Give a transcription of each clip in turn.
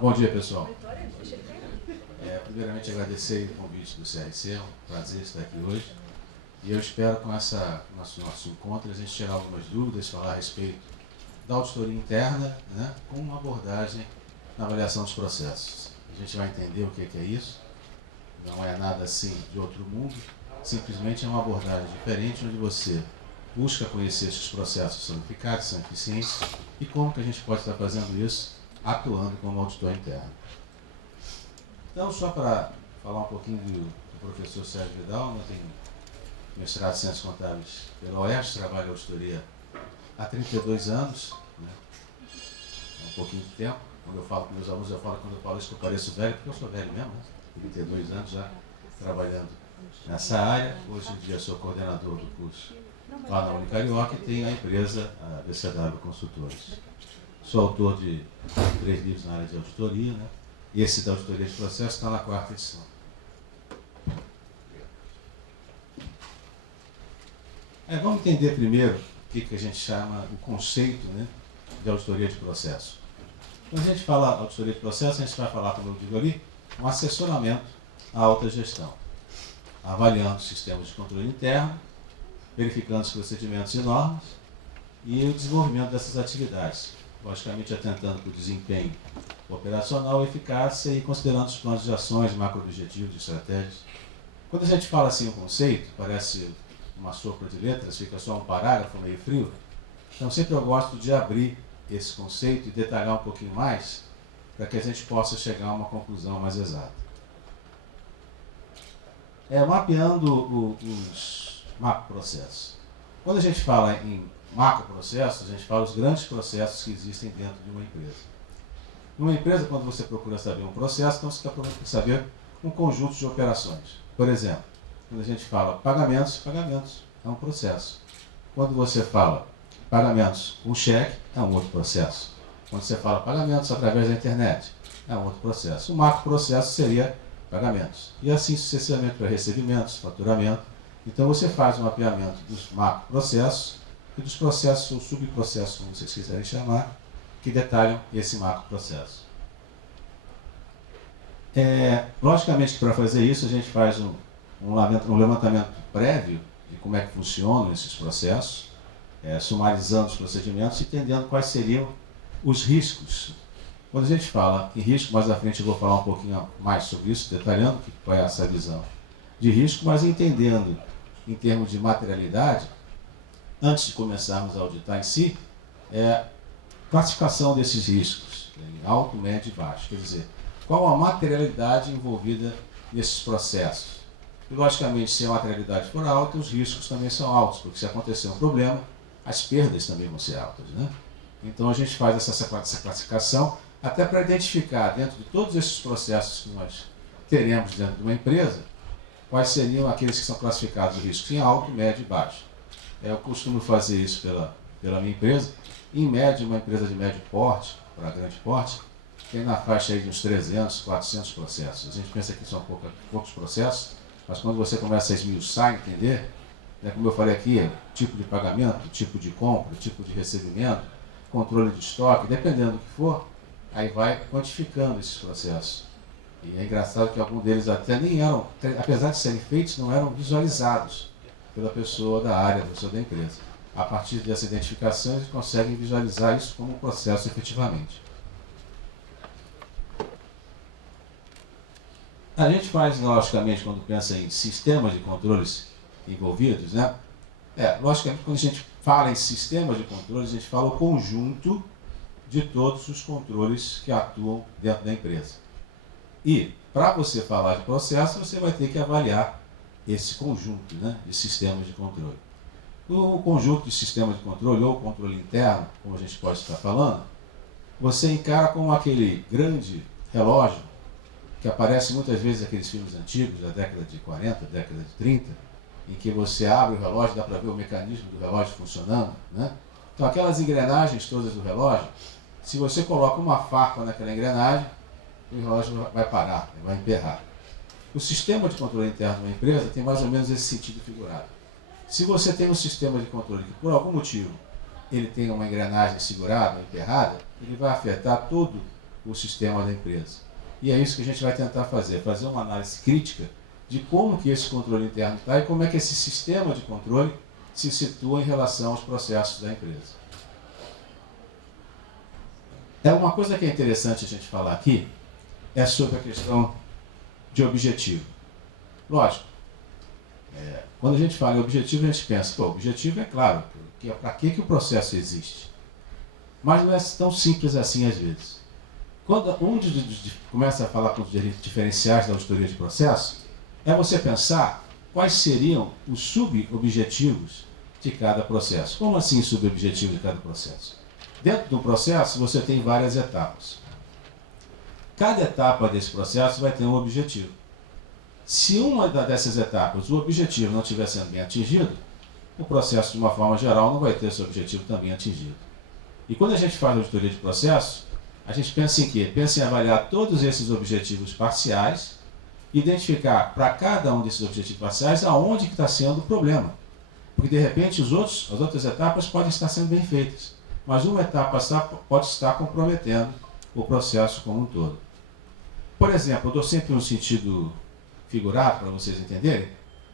Bom dia, pessoal. Primeiramente, agradecer o convite do CRC, é um prazer estar aqui hoje. E eu espero, com nosso encontro, a gente tirar algumas dúvidas, falar a respeito da auditoria interna, né, com uma abordagem na avaliação dos processos. A gente vai entender o que é isso. Não é nada assim de outro mundo, simplesmente é uma abordagem diferente, onde você busca conhecer se os processos são eficazes, são eficientes, e como que a gente pode estar fazendo isso atuando como auditor interno. Então, só para falar um pouquinho do professor Sérgio Vidal, eu tenho mestrado em Ciências Contábeis pela Oeste, trabalho em auditoria há 32 anos, né? É um pouquinho de tempo. Quando eu falo com meus alunos, quando eu falo isso que eu pareço velho, porque eu sou velho mesmo, né? 32 anos já trabalhando nessa área. Hoje em dia sou coordenador do curso lá na Unicarioca e tenho a empresa, a BCW Consultores. Sou autor de 3 livros na área de auditoria, né? E esse da auditoria de processo está na 4ª edição. Vamos entender primeiro o que a gente chama o conceito, né, de auditoria de processo. Quando a gente fala auditoria de processo, a gente vai falar, como eu digo ali, um assessoramento à alta gestão, avaliando sistemas de controle interno, verificando os procedimentos e normas e o desenvolvimento dessas atividades, logicamente atentando para o desempenho operacional, eficácia e considerando os planos de ações, macro-objetivos e estratégias. Quando a gente fala assim um conceito, parece uma sopa de letras, fica só um parágrafo meio frio, então sempre eu gosto de abrir esse conceito e detalhar um pouquinho mais, para que a gente possa chegar a uma conclusão mais exata. Mapeando os macroprocessos. Quando a gente fala em macroprocessos, a gente fala os grandes processos que existem dentro de uma empresa. Numa empresa, quando você procura saber um processo, então você está procurando saber um conjunto de operações. Por exemplo, quando a gente fala pagamentos é um processo. Quando você fala pagamentos com cheque, é um outro processo. Quando você fala pagamentos através da internet, é um outro processo. O macroprocesso seria pagamentos. E assim sucessivamente para recebimentos, faturamento. Então você faz um mapeamento dos macroprocessos e dos processos ou subprocessos, como vocês quiserem chamar, que detalham esse macroprocesso. Logicamente que para fazer isso a gente faz um levantamento prévio de como é que funcionam esses processos, sumarizando os procedimentos e entendendo quais seriam os riscos. Quando a gente fala em risco, mais à frente eu vou falar um pouquinho mais sobre isso, detalhando qual é essa visão de risco, mas entendendo em termos de materialidade, antes de começarmos a auditar em si, classificação desses riscos, em alto, médio e baixo. Quer dizer, qual a materialidade envolvida nesses processos. E, logicamente, se a materialidade for alta, os riscos também são altos, porque se acontecer um problema, as perdas também vão ser altas, né? Então a gente faz essa classificação até para identificar, dentro de todos esses processos que nós teremos dentro de uma empresa, quais seriam aqueles que são classificados de riscos em alto, médio e baixo. Eu costumo fazer isso pela minha empresa. Em média, uma empresa de médio porte, para grande porte, tem na faixa aí de uns 300, 400 processos. A gente pensa que são poucos processos, mas quando você começa a esmiuçar, entender, como eu falei aqui, tipo de pagamento, tipo de compra, tipo de recebimento, controle de estoque, dependendo do que for, aí vai quantificando esses processos. E é engraçado que alguns deles até nem eram, apesar de serem feitos, não eram visualizados pela pessoa da área, da pessoa da empresa. A partir dessa identificação, eles conseguem visualizar isso como um processo efetivamente. A gente faz, logicamente, quando pensa em sistemas de controles envolvidos, né? Logicamente, quando a gente fala em sistemas de controles, a gente fala o conjunto de todos os controles que atuam dentro da empresa. E, para você falar de processo, você vai ter que avaliar esse conjunto, né, de sistemas de controle. O conjunto de sistemas de controle, ou controle interno, como a gente pode estar falando, você encara como aquele grande relógio que aparece muitas vezes naqueles filmes antigos, da década de 40, década de 30, em que você abre o relógio, dá para ver o mecanismo do relógio funcionando, né? Então aquelas engrenagens todas do relógio, se você coloca uma farpa naquela engrenagem, o relógio vai parar, vai emperrar. O sistema de controle interno de uma empresa tem mais ou menos esse sentido figurado. Se você tem um sistema de controle que, por algum motivo, ele tem uma engrenagem segurada, emperrada, ele vai afetar todo o sistema da empresa. E é isso que a gente vai tentar fazer uma análise crítica de como que esse controle interno está e como é que esse sistema de controle se situa em relação aos processos da empresa. Uma coisa que é interessante a gente falar aqui é sobre a questão de objetivo. Lógico, quando a gente fala em objetivo, a gente pensa, o objetivo é claro, para que o processo existe? Mas não é tão simples assim às vezes. Quando começa a falar com os diferenciais da auditoria de processo, é você pensar quais seriam os subobjetivos de cada processo. Como assim subobjetivo de cada processo? Dentro do processo você tem várias etapas. Cada etapa desse processo vai ter um objetivo. Se uma dessas etapas, o objetivo não estiver sendo bem atingido, o processo, de uma forma geral, não vai ter seu objetivo também atingido. E quando a gente faz auditoria de processo, a gente pensa em quê? Pensa em avaliar todos esses objetivos parciais, identificar para cada um desses objetivos parciais aonde que está sendo o problema. Porque, de repente, as outras etapas podem estar sendo bem feitas, mas uma etapa pode estar comprometendo o processo como um todo. Por exemplo, eu dou sempre um sentido figurado para vocês entenderem.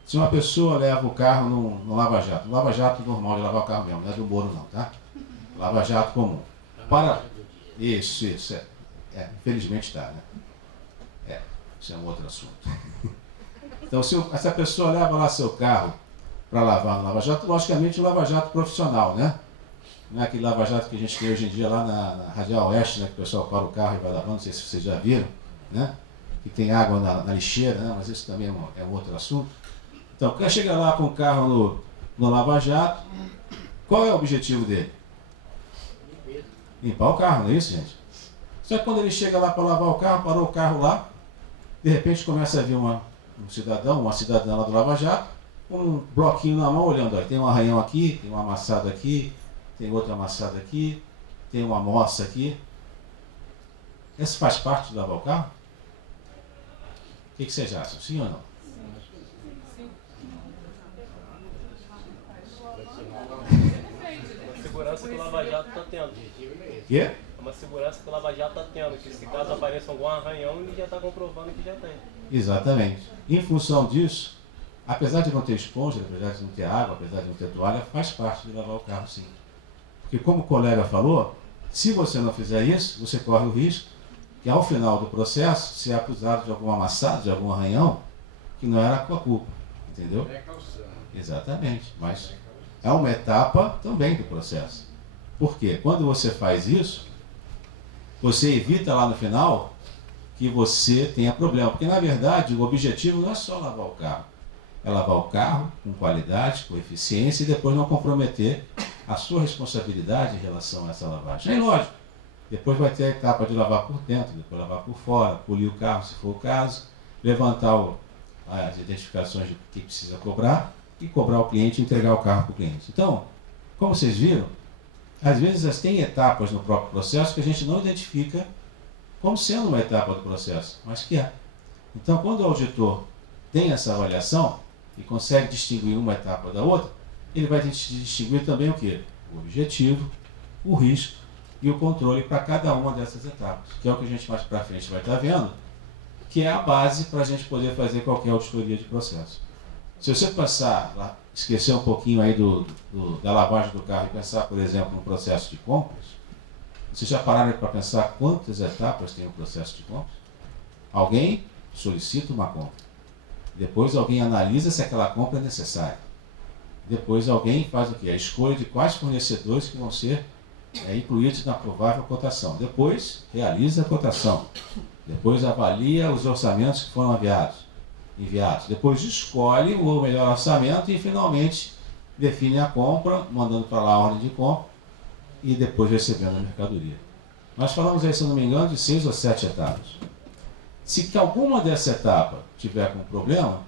Se uma pessoa leva o carro no lava-jato, lava-jato normal de lavar o carro mesmo, não é do Moro não, tá? Lava-jato comum. Isso, infelizmente está, né? Isso é um outro assunto. Então, se essa pessoa leva lá seu carro para lavar no lava-jato, logicamente o lava-jato profissional, né? Não é aquele lava-jato que a gente tem hoje em dia lá na Radial Oeste, né? Que o pessoal para o carro e vai lavando, não sei se vocês já viram, né? Que tem água na lixeira, né? Mas isso também é um outro assunto. Então, quem chega lá com o carro no lava-jato, qual é o objetivo dele? Limpar o carro, não é isso, gente? Só que quando ele chega lá para lavar o carro, parou o carro lá, de repente começa a vir um cidadão, uma cidadã lá do lava-jato, com um bloquinho na mão, olhando, olha, tem um arranhão aqui, tem uma amassada aqui, tem outra amassada aqui, tem uma moça aqui. Essa faz parte de lavar o carro? O que vocês acham? Sim ou não? Uma segurança que o Lava Jato está tendo. Quê? É uma segurança que o Lava Jato está tendo, que se caso apareça algum arranhão, ele já está comprovando que já tem. Exatamente. Em função disso, apesar de não ter esponja, apesar de não ter água, apesar de não ter toalha, faz parte de lavar o carro, sim. Porque como o colega falou, se você não fizer isso, você corre o risco que ao final do processo, ser acusado de algum amassado, de algum arranhão, que não era a tua culpa. Entendeu? Exatamente. Mas é uma etapa também do processo. Por quê? Quando você faz isso, você evita lá no final que você tenha problema. Porque, na verdade, o objetivo não é só lavar o carro. É lavar o carro com qualidade, com eficiência e depois não comprometer a sua responsabilidade em relação a essa lavagem. É lógico. Depois vai ter a etapa de lavar por dentro, depois lavar por fora, polir o carro se for o caso, levantar as identificações de que precisa cobrar e cobrar o cliente e entregar o carro para o cliente. Então, como vocês viram, às vezes tem etapas no próprio processo que a gente não identifica como sendo uma etapa do processo, mas que é. Então, quando o auditor tem essa avaliação e consegue distinguir uma etapa da outra, ele vai distinguir também o quê? O objetivo, o risco e o controle para cada uma dessas etapas, que é o que a gente mais para frente vai estar vendo, que é a base para a gente poder fazer qualquer auditoria de processo. Se você passar, esquecer um pouquinho aí da lavagem do carro e pensar, por exemplo, no processo de compras, vocês já pararam para pensar quantas etapas tem o processo de compras? Alguém solicita uma compra. Depois alguém analisa se aquela compra é necessária. Depois alguém faz o quê? A escolha de quais fornecedores que vão ser incluídos na provável cotação. Depois realiza a cotação. Depois avalia os orçamentos que foram enviados. Depois escolhe o melhor orçamento e finalmente define a compra, mandando para lá a ordem de compra e depois recebendo a mercadoria. Nós falamos aí, se não me engano, de 6 ou 7 etapas. Se alguma dessa etapa tiver com problema,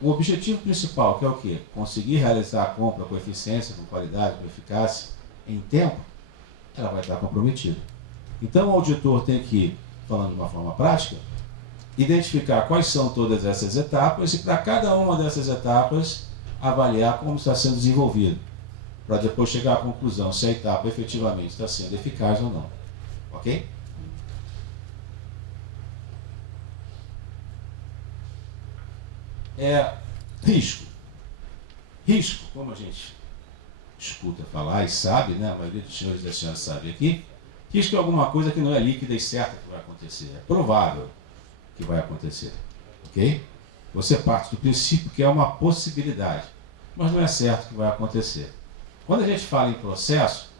o objetivo principal, que é o quê? Conseguir realizar a compra com eficiência, com qualidade, com eficácia, em tempo, ela vai estar comprometida. Então o auditor tem que, falando de uma forma prática, identificar quais são todas essas etapas e para cada uma dessas etapas avaliar como está sendo desenvolvido, para depois chegar à conclusão se a etapa efetivamente está sendo eficaz ou não. Ok? Risco. Risco, como a gente escuta falar e sabe, né? A maioria dos senhores e das senhoras sabe aqui, risco é alguma coisa que não é líquida e certa que vai acontecer. É provável que vai acontecer. Ok? Você parte do princípio que é uma possibilidade, mas não é certo que vai acontecer. Quando a gente fala em processo,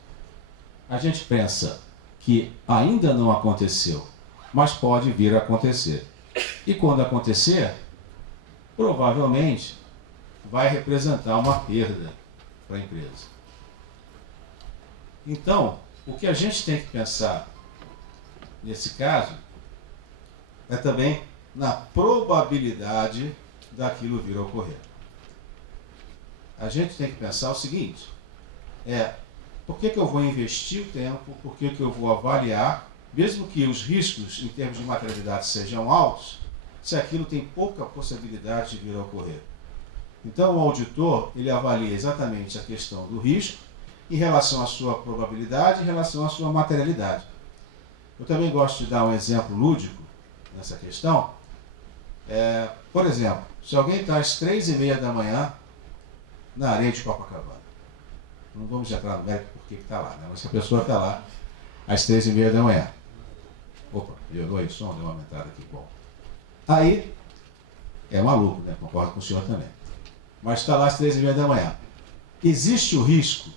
a gente pensa que ainda não aconteceu, mas pode vir a acontecer. E quando acontecer, provavelmente vai representar uma perda para a empresa. Então, o que a gente tem que pensar nesse caso é também na probabilidade daquilo vir a ocorrer. A gente tem que pensar o seguinte, por que eu vou investir o tempo, por que eu vou avaliar, mesmo que os riscos em termos de materialidade sejam altos, se aquilo tem pouca possibilidade de vir a ocorrer. Então o auditor, ele avalia exatamente a questão do risco em relação à sua probabilidade, em relação à sua materialidade. Eu também gosto de dar um exemplo lúdico nessa questão. Por exemplo, se alguém está às 3h30 da manhã na areia de Copacabana, não vamos entrar no mérito porque está lá, né? Mas se a pessoa está lá às 3h30 da manhã, opa, melhorou aí o som, deu uma aumentada aqui, bom. Aí, é maluco, né? Concordo com o senhor também. Mas está lá às 3h30 da manhã. Existe o risco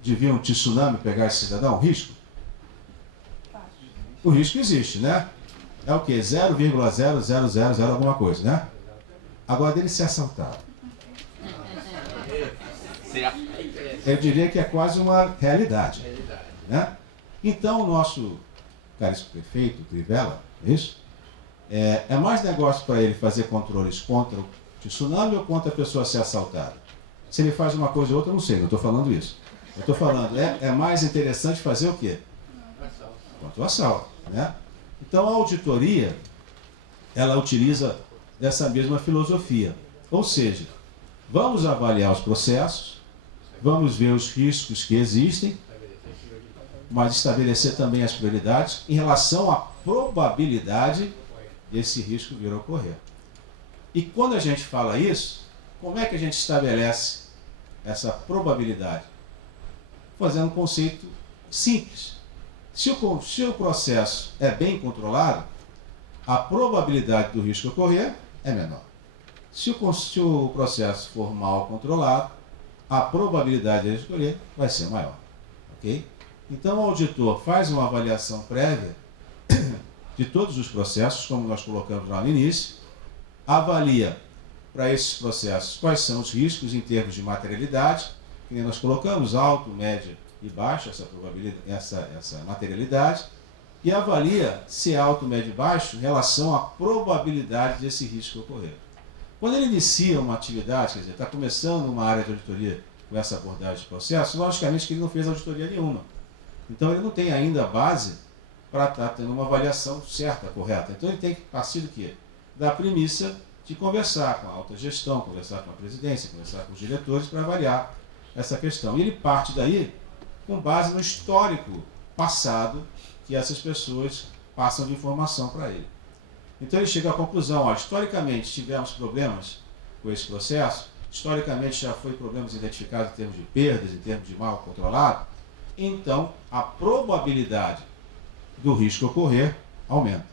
de vir um tsunami pegar esse cidadão? O risco? O risco existe, né? É o quê? 0,0000 alguma coisa, né? Agora dele ser assaltado. Eu diria que é quase uma realidade, né? Então o nosso caríssimo prefeito, Crivella, é isso? É mais negócio para ele fazer controles contra o tsunami ou contra a pessoa ser assaltada? Se ele faz uma coisa ou outra, eu não sei, não estou falando isso. Eu estou falando, é mais interessante fazer o quê? Contra o assalto, né? Então a auditoria, ela utiliza dessa mesma filosofia. Ou seja, vamos avaliar os processos, vamos ver os riscos que existem, mas estabelecer também as prioridades em relação à probabilidade desse risco vir a ocorrer. E quando a gente fala isso, como é que a gente estabelece essa probabilidade? Fazendo um conceito simples. Se o processo é bem controlado, a probabilidade do risco ocorrer é menor. Se o processo for mal controlado, a probabilidade de escolher vai ser maior. Ok? Então o auditor faz uma avaliação prévia de todos os processos, como nós colocamos lá no início, avalia para esses processos quais são os riscos em termos de materialidade, que nós colocamos alto, médio e baixo, essa probabilidade, essa materialidade, e avalia se é alto, médio e baixo em relação à probabilidade desse risco ocorrer. Quando ele inicia uma atividade, quer dizer, está começando uma área de auditoria com essa abordagem de processo, logicamente que ele não fez auditoria nenhuma. Então ele não tem ainda a base para estar tendo uma avaliação certa, correta. Então ele tem que partir do quê? Da premissa de conversar com a alta gestão, conversar com a presidência, conversar com os diretores para avaliar essa questão. E ele parte daí com base no histórico passado que essas pessoas passam de informação para ele. Então ele chega à conclusão, historicamente tivemos problemas com esse processo, historicamente já foi problemas identificados em termos de perdas, em termos de mal controlado, então a probabilidade do risco ocorrer aumenta.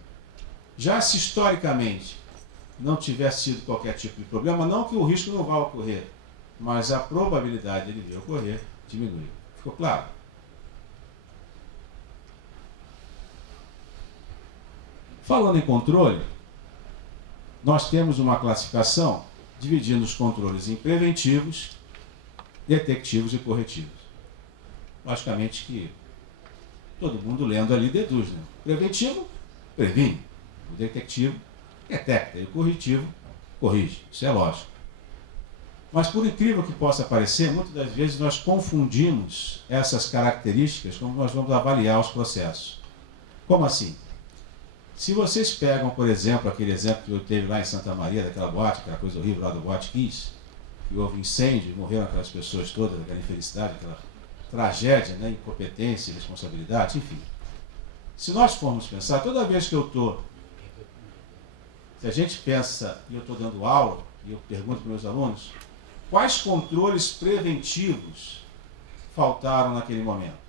Já se historicamente não tiver sido qualquer tipo de problema, não que o risco não vá ocorrer, mas a probabilidade de ele vir a ocorrer diminui. Ficou claro? Falando em controle, nós temos uma classificação dividindo os controles em preventivos, detectivos e corretivos. Logicamente que todo mundo lendo ali deduz, né? Preventivo, previne. O detectivo detecta e o corretivo corrige. Isso é lógico. Mas por incrível que possa parecer, muitas das vezes nós confundimos essas características quando nós vamos avaliar os processos. Como assim? Se vocês pegam, por exemplo, aquele exemplo que eu teve lá em Santa Maria, daquela boate, aquela coisa horrível lá do Boate Kiss, que houve incêndio, morreram aquelas pessoas todas, aquela infelicidade, aquela tragédia, né, incompetência, irresponsabilidade, enfim. Se nós formos pensar, toda vez que se a gente pensa e eu estou dando aula, e eu pergunto para meus alunos, quais controles preventivos faltaram naquele momento?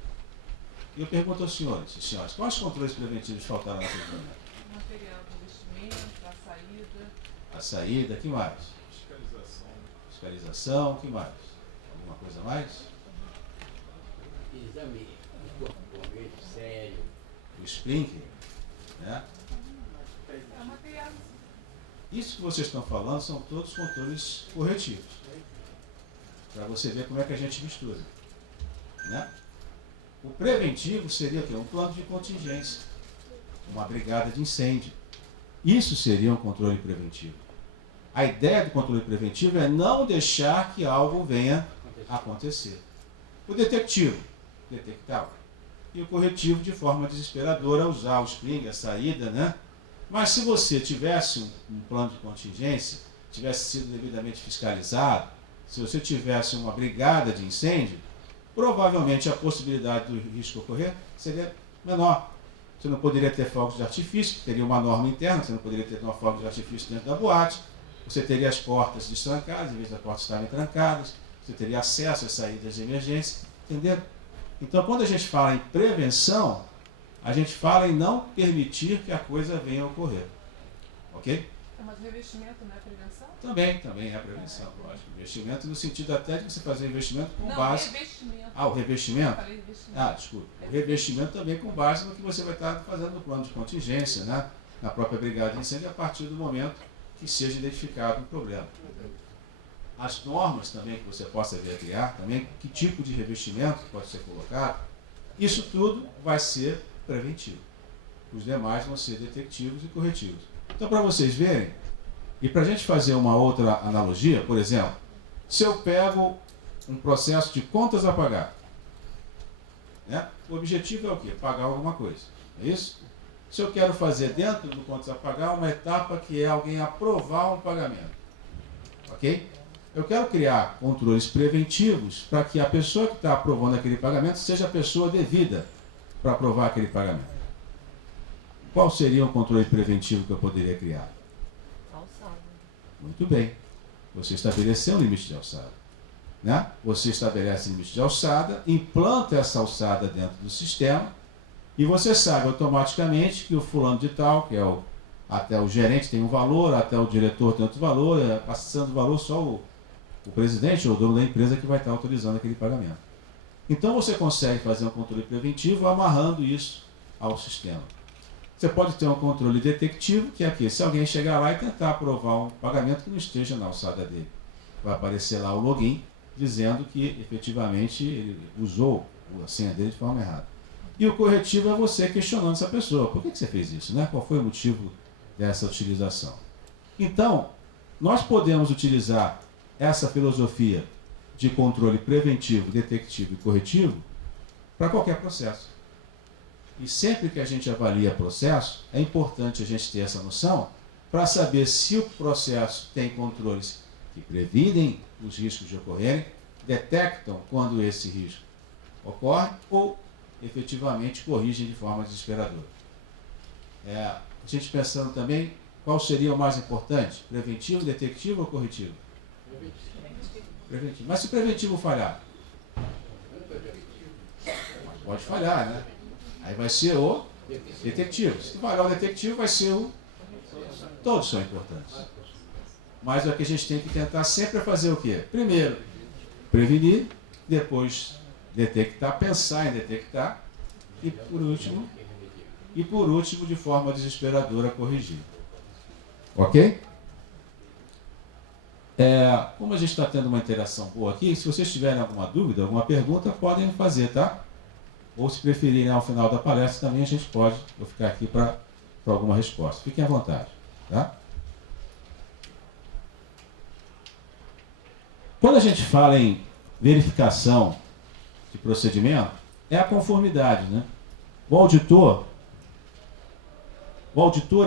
E eu pergunto aos senhores e senhoras, quais controles preventivos faltaram naquele momento? O material de investimento, a saída. A saída, que mais? Fiscalização. Fiscalização, que mais? Alguma coisa a mais? Exame corporal sério. O sprinkler, né? É o material. Isso que vocês estão falando são todos controles corretivos. Para você ver como é que a gente mistura. Né? O preventivo seria o quê? Um plano de contingência. Uma brigada de incêndio. Isso seria um controle preventivo. A ideia do controle preventivo é não deixar que algo venha a acontecer. O detectivo, detectar. E o corretivo, de forma desesperadora, usar o spring, a saída, né? Mas se você tivesse um plano de contingência, tivesse sido devidamente fiscalizado, se você tivesse uma brigada de incêndio, provavelmente a possibilidade do risco ocorrer seria menor. Você não poderia ter fogos de artifício, teria uma norma interna, você não poderia ter uma fogo de artifício dentro da boate, você teria as portas destrancadas, em vez das portas estarem trancadas, você teria acesso às saídas de emergência, entenderam? Então, quando a gente fala em prevenção, a gente fala em não permitir que a coisa venha a ocorrer. Ok? Mas o revestimento não é prevenção? Também é prevenção, lógico. Investimento no sentido até de você fazer investimento com Não, base... revestimento. Ah, o Eu revestimento? falei revestimento. Ah, desculpa. O revestimento também com base no que você vai estar fazendo no plano de contingência, né? Na própria brigada de incêndio, a partir do momento que seja identificado um problema. As normas também que você possa vir a criar, também que tipo de revestimento pode ser colocado, isso tudo vai ser preventivo. Os demais vão ser detectivos e corretivos. Então, para vocês verem, e para a gente fazer uma outra analogia, por exemplo, se eu pego um processo de contas a pagar, né? O objetivo é o quê? Pagar alguma coisa. É isso? Se eu quero fazer dentro do contas a pagar uma etapa que é alguém aprovar um pagamento. Ok? Eu quero criar controles preventivos para que a pessoa que está aprovando aquele pagamento seja a pessoa devida para aprovar aquele pagamento. Qual seria um controle preventivo que eu poderia criar? Alçada. Muito bem. Você estabeleceu um limite de alçada. Né? Você estabelece um limite de alçada, implanta essa alçada dentro do sistema e você sabe automaticamente que o fulano de tal, que é até o gerente tem um valor, até o diretor tem outro valor, passando o valor só o presidente ou o dono da empresa que vai estar autorizando aquele pagamento. Então você consegue fazer um controle preventivo amarrando isso ao sistema. Você pode ter um controle detectivo, que é aqui, se alguém chegar lá e tentar aprovar um pagamento que não esteja na alçada dele. Vai aparecer lá o login, dizendo que efetivamente ele usou a senha dele de forma errada. E o corretivo é você questionando essa pessoa. Por que você fez isso? Né? Qual foi o motivo dessa utilização? Então, nós podemos utilizar essa filosofia de controle preventivo, detectivo e corretivo para qualquer processo. E sempre que a gente avalia processo, é importante a gente ter essa noção para saber se o processo tem controles que previnem os riscos de ocorrerem, detectam quando esse risco ocorre ou efetivamente corrigem de forma desesperadora. A gente pensando também qual seria o mais importante, preventivo, detectivo ou corretivo? Preventivo. Mas se o preventivo falhar? Pode falhar, né? Aí vai ser o detetivo. Se falhar o detetivo, vai ser o... Todos são importantes. Mas o que a gente tem que tentar sempre é fazer o quê? Primeiro, prevenir, depois detectar, pensar em detectar, e por último, de forma desesperadora, corrigir. Ok? Como a gente está tendo uma interação boa aqui, se vocês tiverem alguma dúvida, alguma pergunta, podem fazer, tá? Ou se preferirem ao final da palestra, também a gente pode, vou ficar aqui para alguma resposta. Fiquem à vontade, tá? Quando a gente fala em verificação de procedimento, é a conformidade, né? O auditor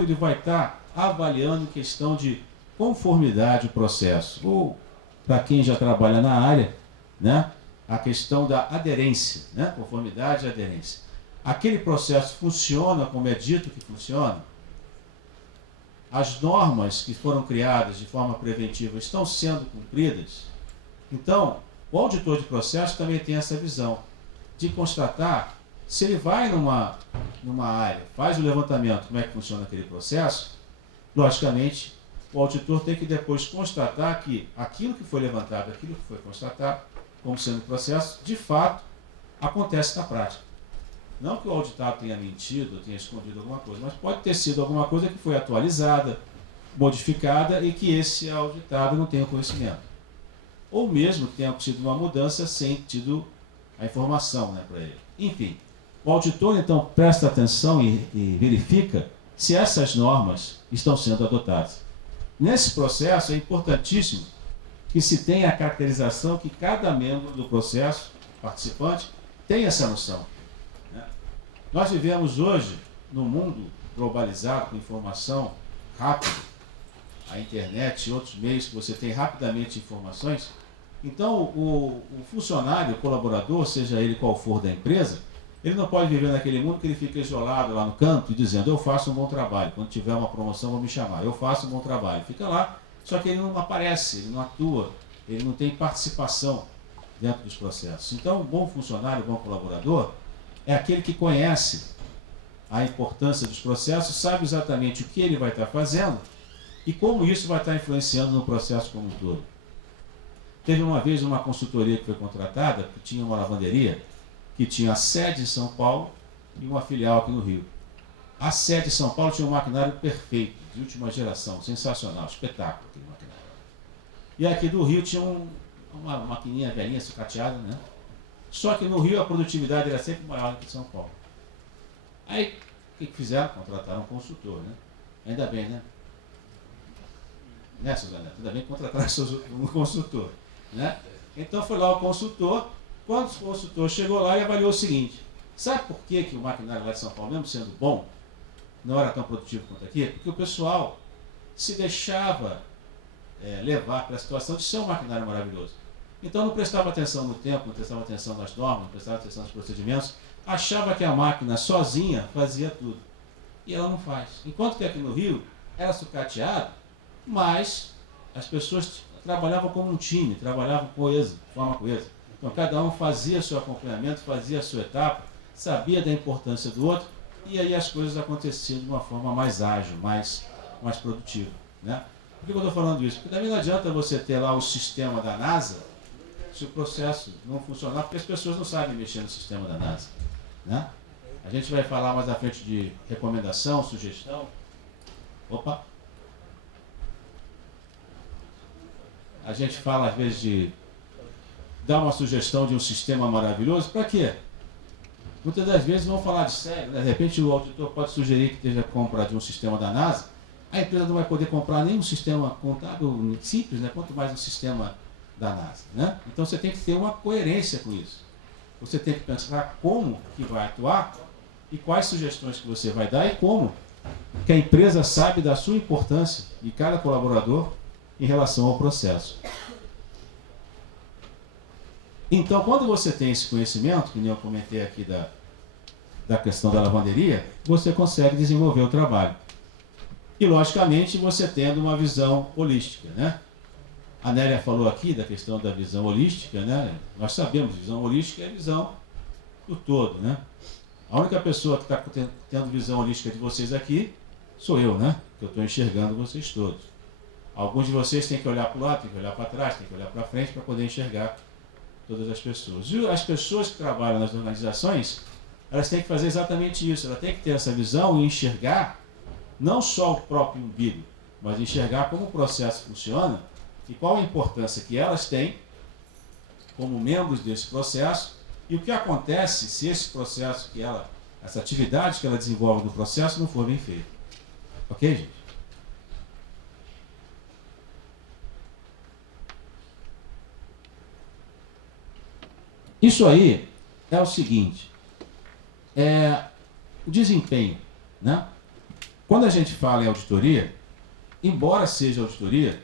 ele vai estar avaliando questão de conformidade do processo, ou para quem já trabalha na área, né? A questão da aderência, né? Conformidade e aderência. Aquele processo funciona como é dito que funciona? as normas que foram criadas de forma preventiva estão sendo cumpridas, então o auditor de processo também tem essa visão de constatar se ele vai numa área, faz o levantamento, como é que funciona aquele processo. Logicamente, o auditor tem que depois constatar que aquilo que foi levantado, aquilo que foi constatado, como sendo processo, de fato, acontece na prática. Não que o auditado tenha mentido, tenha escondido alguma coisa, mas pode ter sido alguma coisa que foi atualizada, modificada e que esse auditado não tenha conhecimento. Ou mesmo que tenha sido uma mudança sem tido a informação, né, para ele. Enfim, o auditor então presta atenção e verifica se essas normas estão sendo adotadas. Nesse processo é importantíssimo que se tenha a caracterização que cada membro do processo, participante, tem essa noção. Nós vivemos hoje num mundo globalizado, com informação rápida, a internet e outros meios que você tem rapidamente informações. Então, o funcionário, o colaborador, seja ele qual for da empresa, ele não pode viver naquele mundo que ele fica isolado lá no canto e dizendo: eu faço um bom trabalho, quando tiver uma promoção vão me chamar, eu faço um bom trabalho. Fica lá, só que ele não aparece, ele não atua, ele não tem participação dentro dos processos. Então, um bom funcionário, um bom colaborador, é aquele que conhece a importância dos processos, sabe exatamente o que ele vai estar fazendo e como isso vai estar influenciando no processo como um todo. Teve uma vez uma consultoria que foi contratada, que tinha uma lavanderia, que tinha a sede em São Paulo e uma filial aqui no Rio. A sede em São Paulo tinha um maquinário perfeito, de última geração, sensacional, espetáculo aquele maquinário. E aqui do Rio tinha uma maquininha velhinha, sucateada, né? Só que no Rio a produtividade era sempre maior do que em São Paulo. Aí, o que fizeram? Contrataram um consultor, né? Ainda bem, né? Né, Suzana? Ainda bem que contrataram um consultor, né? Então foi lá o consultor. Quando o consultor chegou lá e avaliou o seguinte: sabe por que o maquinário lá de São Paulo, mesmo sendo bom, não era tão produtivo quanto aqui? Porque o pessoal se deixava levar para a situação de ser um maquinário maravilhoso. Então não prestava atenção no tempo, não prestava atenção nas normas, não prestava atenção nos procedimentos, achava que a máquina sozinha fazia tudo. E ela não faz. Enquanto que aqui no Rio era sucateado, mas as pessoas trabalhavam como um time, trabalhavam coeso, de forma coesa. Então cada um fazia seu acompanhamento, fazia a sua etapa, sabia da importância do outro, e aí as coisas aconteciam de uma forma mais ágil, mais produtiva, né? Por que eu estou falando isso? Porque também não adianta você ter lá o sistema da NASA se o processo não funcionar, porque as pessoas não sabem mexer no sistema da NASA, né? A gente vai falar mais à frente de recomendação, sugestão. Opa! A gente fala às vezes de dar uma sugestão de um sistema maravilhoso, para quê? Muitas das vezes vão falar de sério, de repente o auditor pode sugerir que esteja a compra de um sistema da NASA, a empresa não vai poder comprar nem um sistema contábil simples, né? Quanto mais um sistema da NASA, né? Então você tem que ter uma coerência com isso. Você tem que pensar como que vai atuar e quais sugestões que você vai dar e como que a empresa sabe da sua importância de cada colaborador em relação ao processo. Então, quando você tem esse conhecimento, que nem eu comentei aqui da questão da lavanderia, você consegue desenvolver o trabalho. E, logicamente, você tendo uma visão holística, né? A Nélia falou aqui da questão da visão holística, né? Nós sabemos, visão holística é a visão do todo, né? A única pessoa que está tendo visão holística de vocês aqui sou eu, né? Que eu estou enxergando vocês todos. Alguns de vocês têm que olhar para o lado, têm que olhar para trás, têm que olhar para frente para poder enxergar todas as pessoas. E as pessoas que trabalham nas organizações, elas têm que fazer exatamente isso. Elas têm que ter essa visão e enxergar não só o próprio umbigo, mas enxergar como o processo funciona e qual a importância que elas têm como membros desse processo e o que acontece se esse processo essa atividade que ela desenvolve no processo não for bem feita. Ok, gente? Isso aí é o seguinte, o desempenho, né? Quando a gente fala em auditoria, embora seja auditoria,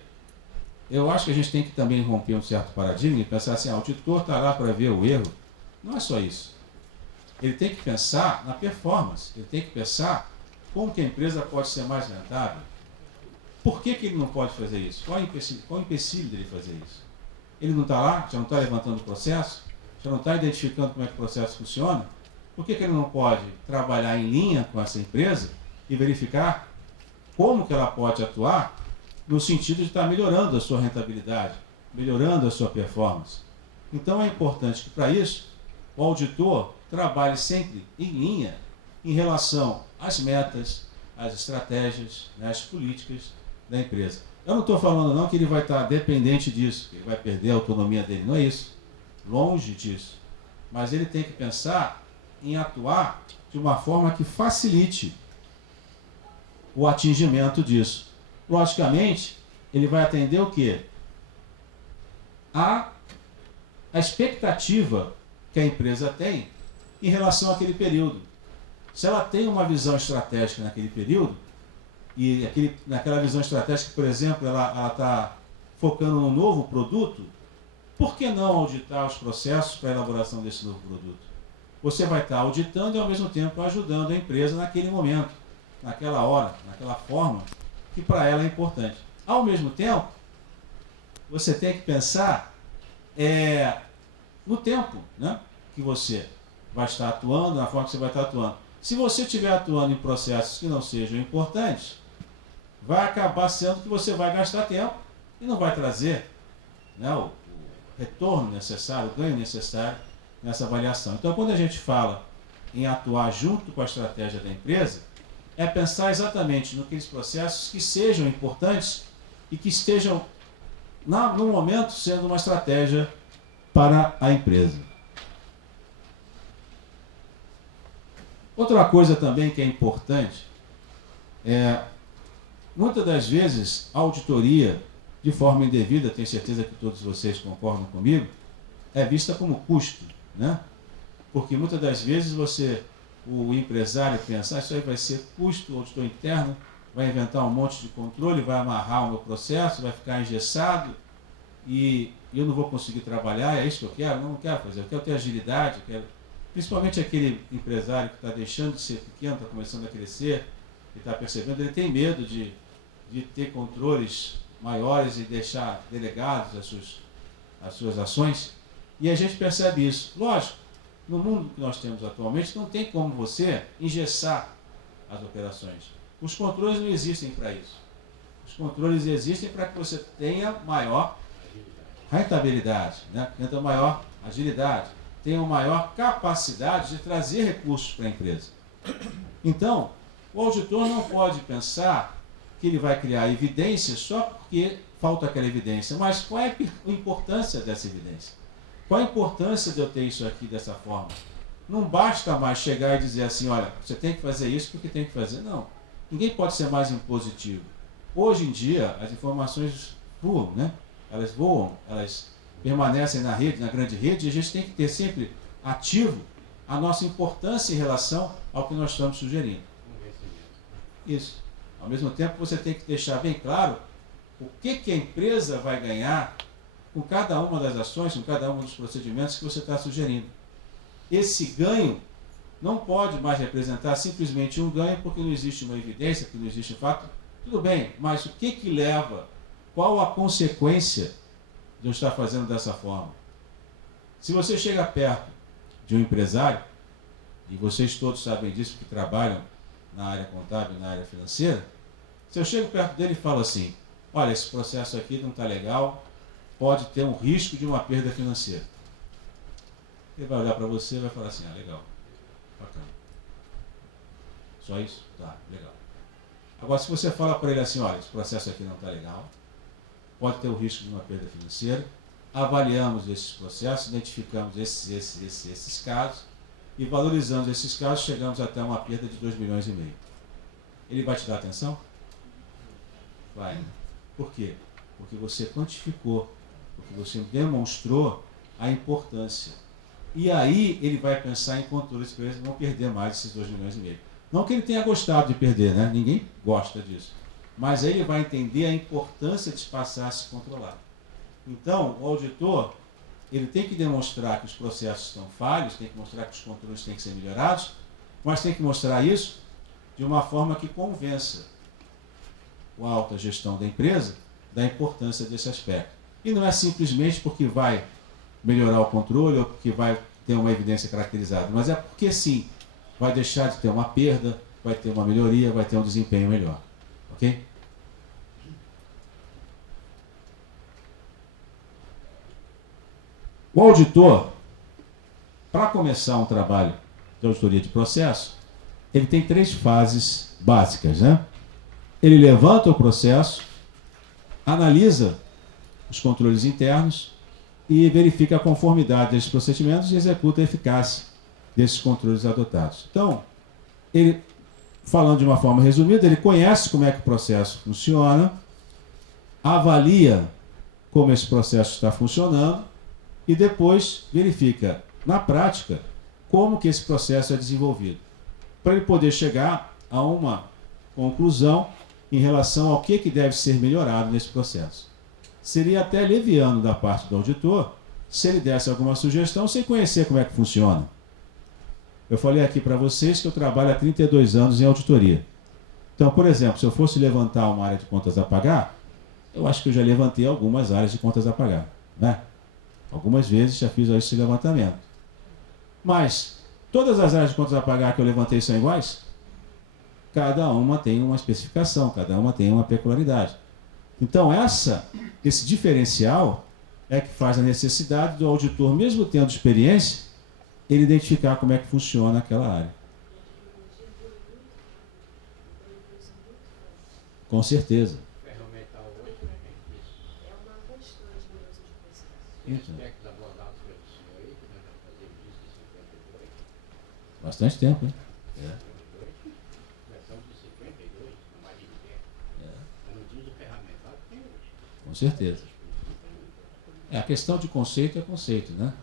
eu acho que a gente tem que também romper um certo paradigma e pensar assim: o auditor está lá para ver o erro. Não é só isso. Ele tem que pensar na performance, ele tem que pensar como que a empresa pode ser mais rentável, Por que ele não pode fazer isso? Qual o empecilho dele fazer isso? Ele não está lá, já não está levantando o processo, já não está identificando como é que o processo funciona? Por que ele não pode trabalhar em linha com essa empresa e verificar como que ela pode atuar no sentido de estar melhorando a sua rentabilidade, melhorando a sua performance? Então é importante que para isso o auditor trabalhe sempre em linha em relação às metas, às estratégias, né, às políticas da empresa. Eu não estou falando não que ele vai estar dependente disso, que ele vai perder a autonomia dele, não é isso. Longe disso. Mas ele tem que pensar em atuar de uma forma que facilite o atingimento disso. Logicamente, ele vai atender o quê? A expectativa que a empresa tem em relação àquele período. Se ela tem uma visão estratégica naquele período, e naquela visão estratégica, por exemplo, ela está focando num novo produto, por que não auditar os processos para a elaboração desse novo produto? Você vai estar auditando e ao mesmo tempo ajudando a empresa naquele momento, naquela hora, naquela forma que para ela é importante. Ao mesmo tempo, você tem que pensar no tempo, né, que você vai estar atuando, na forma que você vai estar atuando. Se você estiver atuando em processos que não sejam importantes, vai acabar sendo que você vai gastar tempo e não vai trazer, né, o retorno necessário, o ganho necessário nessa avaliação. Então, quando a gente fala em atuar junto com a estratégia da empresa, é pensar exatamente naqueles processos que sejam importantes e que estejam, no momento, sendo uma estratégia para a empresa. Outra coisa também que é importante muitas das vezes a auditoria, de forma indevida, tenho certeza que todos vocês concordam comigo, é vista como custo, né? Porque muitas das vezes o empresário pensa, isso aí vai ser custo, o auditor interno vai inventar um monte de controle, vai amarrar o meu processo, vai ficar engessado e eu não vou conseguir trabalhar, é isso que eu quero? Não quero fazer, eu quero ter agilidade, principalmente aquele empresário que está deixando de ser pequeno, está começando a crescer e está percebendo, ele tem medo de ter controles maiores e deixar delegados as suas ações, e a gente percebe isso. Lógico, no mundo que nós temos atualmente, não tem como você engessar as operações. Os controles não existem para isso. Os controles existem para que você tenha maior rentabilidade, né? Tenha maior agilidade, tenha maior capacidade de trazer recursos para a empresa. Então, o auditor não pode pensar que ele vai criar evidência só porque falta aquela evidência. Mas qual é a importância dessa evidência? Qual a importância de eu ter isso aqui dessa forma? Não basta mais chegar e dizer assim, olha, você tem que fazer isso porque tem que fazer. Não. Ninguém pode ser mais impositivo. Hoje em dia, as informações voam, né? Elas voam, elas permanecem na rede, na grande rede, e a gente tem que ter sempre ativo a nossa importância em relação ao que nós estamos sugerindo. Isso. Ao mesmo tempo, você tem que deixar bem claro o que a empresa vai ganhar com cada uma das ações, com cada um dos procedimentos que você está sugerindo. Esse ganho não pode mais representar simplesmente um ganho porque não existe uma evidência, porque não existe fato. Tudo bem, mas o que leva, qual a consequência de eu estar fazendo dessa forma? Se você chega perto de um empresário, e vocês todos sabem disso porque trabalham na área contábil, na área financeira, se eu chego perto dele e falo assim, olha, esse processo aqui não está legal, pode ter um risco de uma perda financeira. Ele vai olhar para você e vai falar assim, legal, bacana. Só isso? Tá, legal. Agora, se você fala para ele assim, olha, esse processo aqui não está legal, pode ter o risco de uma perda financeira, avaliamos esses processos, identificamos esses casos, e valorizando esses casos, chegamos até uma perda de 2,5 milhões. Ele vai te dar atenção? Vai. Por quê? Porque você quantificou, porque você demonstrou a importância. E aí ele vai pensar em controles para eles não perder mais esses 2,5 milhões. Não que ele tenha gostado de perder, né? Ninguém gosta disso. Mas aí ele vai entender a importância de passar a se controlar. Então, o auditor, ele tem que demonstrar que os processos estão falhos, tem que mostrar que os controles têm que ser melhorados, mas tem que mostrar isso de uma forma que convença a alta gestão da empresa da importância desse aspecto. E não é simplesmente porque vai melhorar o controle ou porque vai ter uma evidência caracterizada, mas é porque sim, vai deixar de ter uma perda, vai ter uma melhoria, vai ter um desempenho melhor. Ok? O auditor, para começar um trabalho de auditoria de processo, ele tem 3 fases básicas, né? Ele levanta o processo, analisa os controles internos e verifica a conformidade desses procedimentos e executa a eficácia desses controles adotados. Então, ele, falando de uma forma resumida, ele conhece como é que o processo funciona, avalia como esse processo está funcionando e depois verifica, na prática, como que esse processo é desenvolvido, para ele poder chegar a uma conclusão em relação ao que deve ser melhorado nesse processo. Seria até leviano da parte do auditor se ele desse alguma sugestão sem conhecer como é que funciona. Eu falei aqui para vocês que eu trabalho há 32 anos em auditoria. Então, por exemplo, se eu fosse levantar uma área de contas a pagar, eu acho que eu já levantei algumas áreas de contas a pagar, né? Algumas vezes já fiz esse levantamento. Mas todas as áreas de contas a pagar que eu levantei são iguais? Cada uma tem uma especificação, cada uma tem uma peculiaridade. Então esse diferencial é que faz a necessidade do auditor, mesmo tendo experiência, ele identificar como é que funciona aquela área. Com certeza. Ferramental hoje, né? É uma constante no uso de processo. Então, Aspectos abordados pelo senhor aí, que nós vamos fazer isso em 52. bastante tempo, hein? Versão de 52, na Maria de Guerra. Mas não diz o ferramental que tem hoje. Com certeza. A questão de conceito é conceito, né?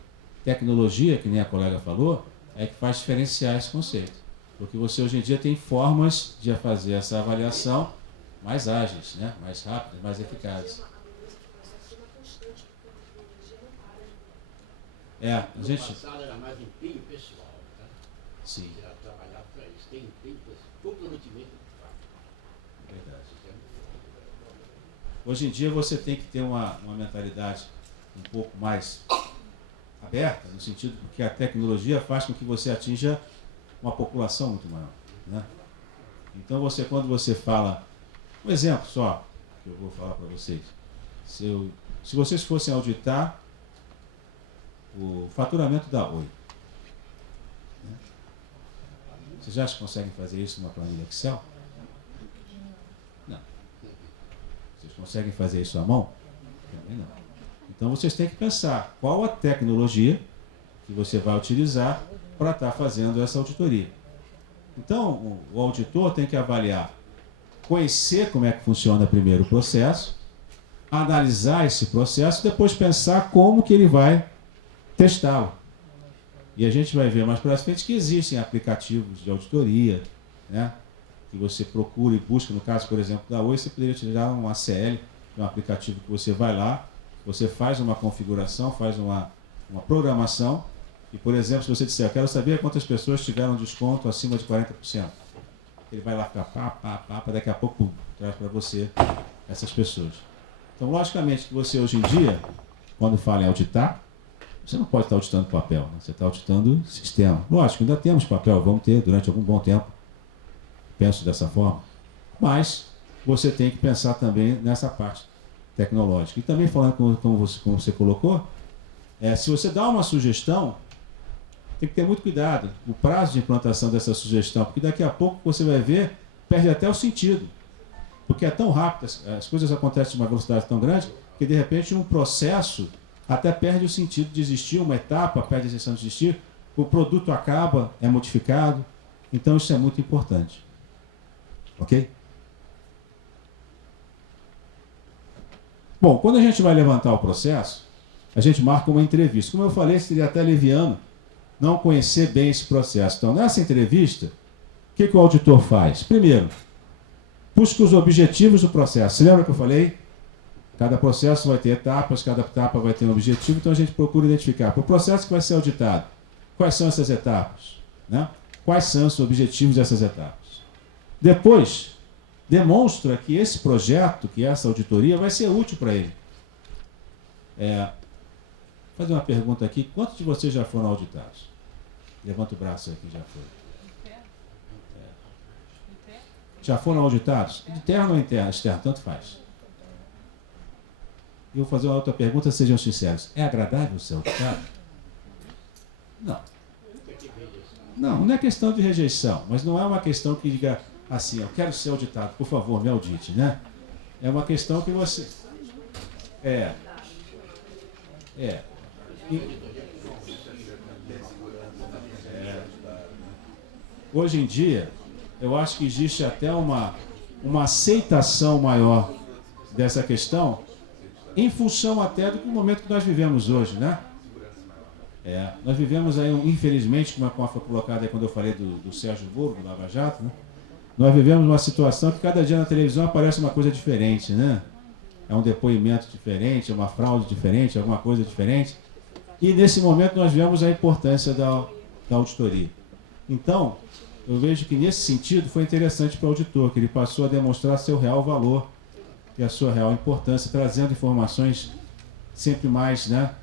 Tecnologia, que nem a colega falou, é que faz diferenciar esse conceito. Porque você hoje em dia tem formas de fazer essa avaliação mais ágeis, né? Mais rápidas, mais eficazes. A mudança de processo é uma constante, porque a tecnologia não para de mudar. A No gente... passado era mais empenho pessoal, tá? Sim, Era trabalhar para isso. Tem comprometimento de fato. verdade. Sistema. Hoje em dia você tem que ter uma mentalidade um pouco mais aberta, no sentido que a tecnologia faz com que você atinja uma população muito maior, né? Então quando você fala, um exemplo só que eu vou falar para vocês, se vocês fossem auditar o faturamento da Oi, né? Vocês já conseguem fazer isso numa planilha Excel? Não. Vocês conseguem fazer isso à mão? Também não. Então vocês têm que pensar qual a tecnologia que você vai utilizar para estar fazendo essa auditoria. Então o auditor tem que avaliar, conhecer como é que funciona primeiro o processo, analisar esse processo e depois pensar como que ele vai testá-lo. E a gente vai ver mais para frente que existem aplicativos de auditoria, né? Que você procura e busca. No caso, por exemplo, da Oi, você poderia utilizar um ACL, que é um aplicativo que você vai lá, você faz uma configuração, faz uma programação, e, por exemplo, se você disser, eu quero saber quantas pessoas tiveram desconto acima de 40%. Ele vai lá ficar pá, daqui a pouco traz para você essas pessoas. Então, logicamente, que você hoje em dia, quando fala em auditar, você não pode estar auditando papel, né? Você está auditando sistema. Lógico, ainda temos papel, vamos ter durante algum bom tempo. Penso dessa forma. Mas você tem que pensar também nessa parte tecnológica. E também falando como você colocou, se você dá uma sugestão, tem que ter muito cuidado no prazo de implantação dessa sugestão, porque daqui a pouco você vai ver, perde até o sentido. Porque é tão rápido, as coisas acontecem de uma velocidade tão grande, que de repente um processo até perde o sentido de existir, uma etapa perde a intenção de existir, o produto acaba, é modificado. Então isso é muito importante. Ok? Bom, quando a gente vai levantar o processo, a gente marca uma entrevista. Como eu falei, seria até leviano não conhecer bem esse processo. Então, nessa entrevista, o que o auditor faz? Primeiro, busca os objetivos do processo. Você lembra que eu falei? Cada processo vai ter etapas, cada etapa vai ter um objetivo, então a gente procura identificar. Para o processo que vai ser auditado, quais são essas etapas? Né? Quais são os objetivos dessas etapas? Depois, demonstra que esse projeto, que essa auditoria, vai ser útil para ele. Vou fazer uma pergunta aqui. Quantos de vocês já foram auditados? Levanta o braço aí que já foi. Interno? Interno? Já foram auditados? Interno ou interno? Externo, tanto faz. E eu vou fazer uma outra pergunta, sejam sinceros. É agradável ser auditado? Não. Não é questão de rejeição, mas não é uma questão que diga assim, eu quero ser auditado, por favor, me audite, né? É uma questão que você... Hoje em dia, eu acho que existe até uma aceitação maior dessa questão, em função até do momento que nós vivemos hoje, né? Nós vivemos aí, infelizmente, como foi colocado aí quando eu falei do Sérgio Moro, do Lava Jato, né? Nós vivemos uma situação que cada dia na televisão aparece uma coisa diferente, né? É um depoimento diferente, é uma fraude diferente, alguma coisa diferente. E nesse momento nós vemos a importância da auditoria. Então, eu vejo que nesse sentido foi interessante para o auditor, que ele passou a demonstrar seu real valor e a sua real importância, trazendo informações sempre mais, né,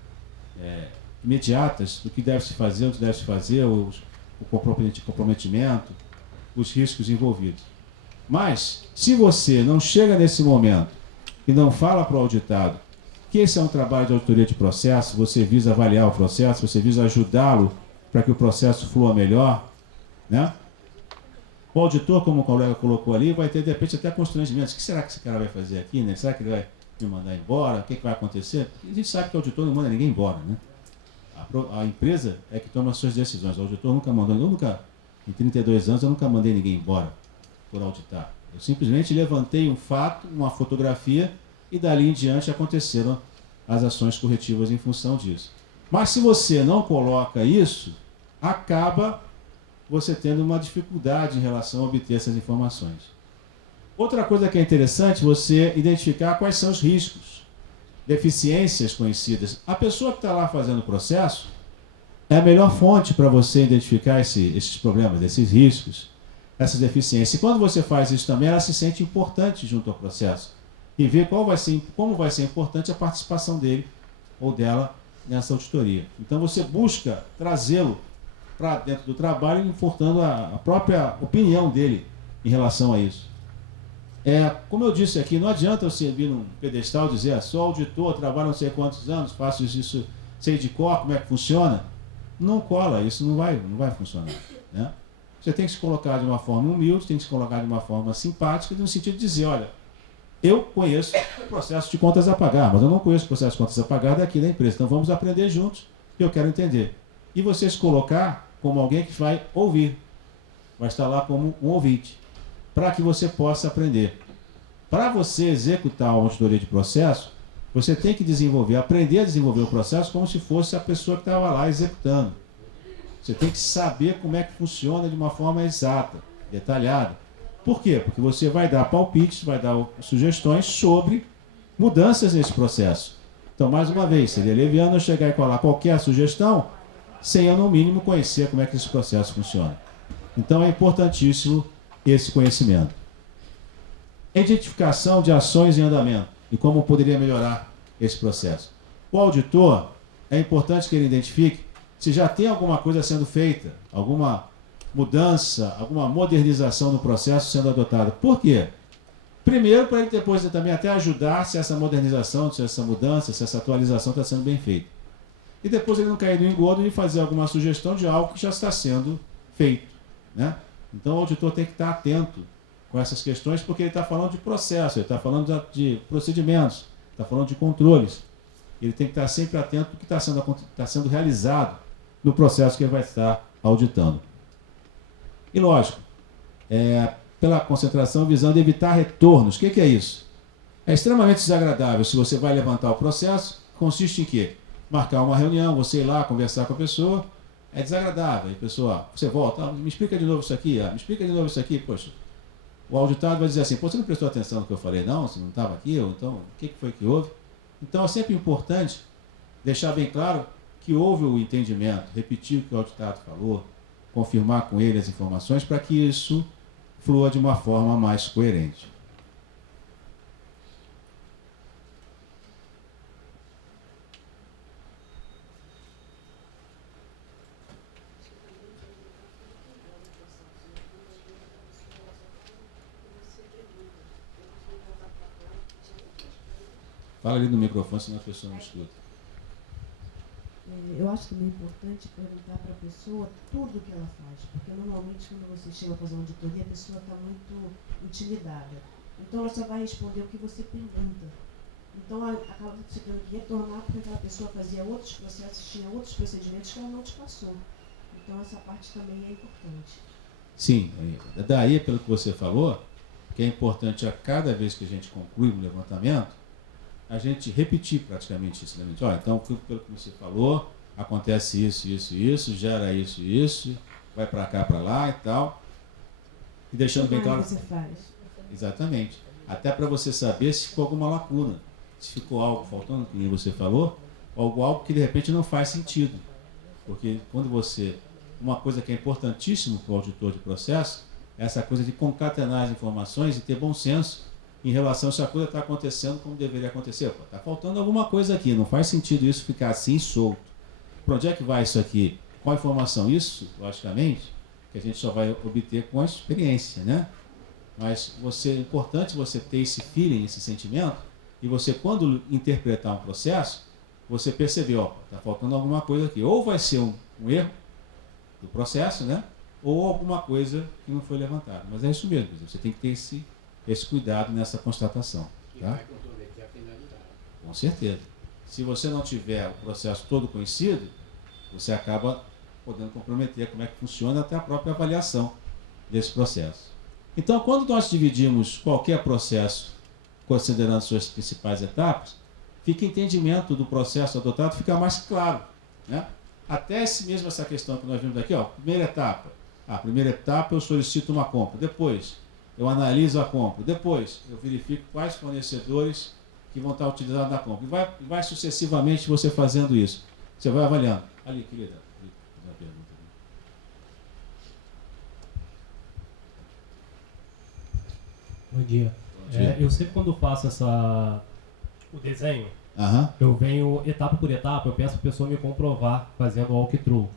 imediatas do que deve se fazer, o que deve se fazer, o comprometimento, os riscos envolvidos. Mas, se você não chega nesse momento e não fala para o auditado que esse é um trabalho de auditoria de processo, você visa avaliar o processo, você visa ajudá-lo para que o processo flua melhor, né? O auditor, como o colega colocou ali, vai ter, de repente, até constrangimentos. O que será que esse cara vai fazer aqui, né? Será que ele vai me mandar embora? O que vai acontecer? A gente sabe que o auditor não manda ninguém embora, né? A empresa é que toma as suas decisões. O auditor nunca mandou, em 32 anos, eu nunca mandei ninguém embora por auditar. Eu simplesmente levantei um fato, uma fotografia, e dali em diante aconteceram as ações corretivas em função disso. Mas se você não coloca isso, acaba você tendo uma dificuldade em relação a obter essas informações. Outra coisa que é interessante, você identificar quais são os riscos, deficiências conhecidas. A pessoa que está lá fazendo o processo é a melhor fonte para você identificar esses problemas, esses riscos, essas deficiências. E quando você faz isso também, ela se sente importante junto ao processo e vê como vai ser importante a participação dele ou dela nessa auditoria. Então você busca trazê-lo para dentro do trabalho, importando a própria opinião dele em relação a isso. Como eu disse aqui, não adianta você vir num pedestal e dizer, sou auditor, trabalho não sei quantos anos, faço isso, sei de cor, como é que funciona. Não cola, isso não vai funcionar, né? Você tem que se colocar de uma forma humilde, tem que se colocar de uma forma simpática, no sentido de dizer, olha, eu conheço o processo de contas a pagar, mas eu não conheço o processo de contas a pagar daqui da empresa. Então vamos aprender juntos, que eu quero entender. E você se colocar como alguém que vai ouvir, vai estar lá como um ouvinte, para que você possa aprender. Para você executar uma auditoria de processo, você tem que aprender a desenvolver o processo como se fosse a pessoa que estava lá executando. Você tem que saber como é que funciona de uma forma exata, detalhada. Por quê? Porque você vai dar palpites, vai dar sugestões sobre mudanças nesse processo. Então, mais uma vez, seria leviano eu chegar e colar qualquer sugestão sem eu, no mínimo, conhecer como é que esse processo funciona. Então, é importantíssimo esse conhecimento. Identificação de ações em andamento e como poderia melhorar esse processo. O auditor, é importante que ele identifique se já tem alguma coisa sendo feita, alguma mudança, alguma modernização no processo sendo adotada. Por quê? Primeiro, para ele depois também até ajudar se essa modernização, se essa mudança, se essa atualização está sendo bem feita. E depois ele não cair no engodo de fazer alguma sugestão de algo que já está sendo feito, né? Então o auditor tem que estar atento com essas questões, porque ele está falando de processo, ele está falando de procedimentos, está falando de controles. Ele tem que estar sempre atento ao que está sendo realizado no processo que ele vai estar auditando. E lógico, pela concentração visando evitar retornos. O que é isso? É extremamente desagradável se você vai levantar o processo, consiste em quê? Marcar uma reunião, você ir lá conversar com a pessoa, é desagradável. Aí a pessoa, você volta, me explica de novo isso aqui, me explica de novo isso aqui, poxa. O auditado vai dizer assim, você não prestou atenção no que eu falei não? Você não estava aqui? Ou então, o que foi que houve? Então é sempre importante deixar bem claro que houve o entendimento, repetir o que o auditado falou, confirmar com ele as informações para que isso flua de uma forma mais coerente. Fala ali no microfone, senão a pessoa não escuta. Eu acho também importante perguntar para a pessoa tudo o que ela faz, porque normalmente quando você chega a fazer uma auditoria, a pessoa está muito intimidada. Então ela só vai responder o que você pergunta. Então acaba você tendo que retornar porque aquela pessoa fazia outros processos, tinha outros procedimentos que ela não te passou. Então essa parte também é importante. Sim, daí pelo que você falou, que é importante a cada vez que a gente conclui um levantamento, a gente repetir praticamente isso. Né? Olha, então, pelo que você falou, acontece isso, gera isso, vai para cá, para lá e tal. E deixando bem claro. O que você faz? Exatamente. Até para você saber se ficou alguma lacuna, se ficou algo faltando, que nem você falou, ou algo que de repente não faz sentido. Porque quando você... Uma coisa que é importantíssimo para o auditor de processo é essa coisa de concatenar as informações e ter bom senso em relação se a coisa está acontecendo como deveria acontecer. Está faltando alguma coisa aqui, não faz sentido isso ficar assim solto. Para onde é que vai isso aqui? Qual a informação? Isso, logicamente, que a gente só vai obter com a experiência, né? Mas é importante você ter esse feeling, esse sentimento, e você, quando interpretar um processo, você perceber, está faltando alguma coisa aqui. Ou vai ser um erro do processo, né? Ou alguma coisa que não foi levantada. Mas é isso mesmo, você tem que ter esse cuidado nessa constatação. Que tá? vai comprometer a finalidade. Com certeza. Se você não tiver o processo todo conhecido, você acaba podendo comprometer como é que funciona até a própria avaliação desse processo. Então, quando nós dividimos qualquer processo, considerando suas principais etapas, fica entendimento do processo adotado, fica mais claro, né? Até mesmo essa questão que nós vimos aqui, primeira etapa. Primeira etapa eu solicito uma compra. Depois, eu analiso a compra. Depois, eu verifico quais fornecedores que vão estar utilizados na compra. E vai sucessivamente você fazendo isso. Você vai avaliando. Ali, querida. Uma pergunta. Bom dia. Bom dia. Eu sempre quando faço o desenho, Aham. eu venho etapa por etapa, eu peço para a pessoa me comprovar fazendo o walkthrough.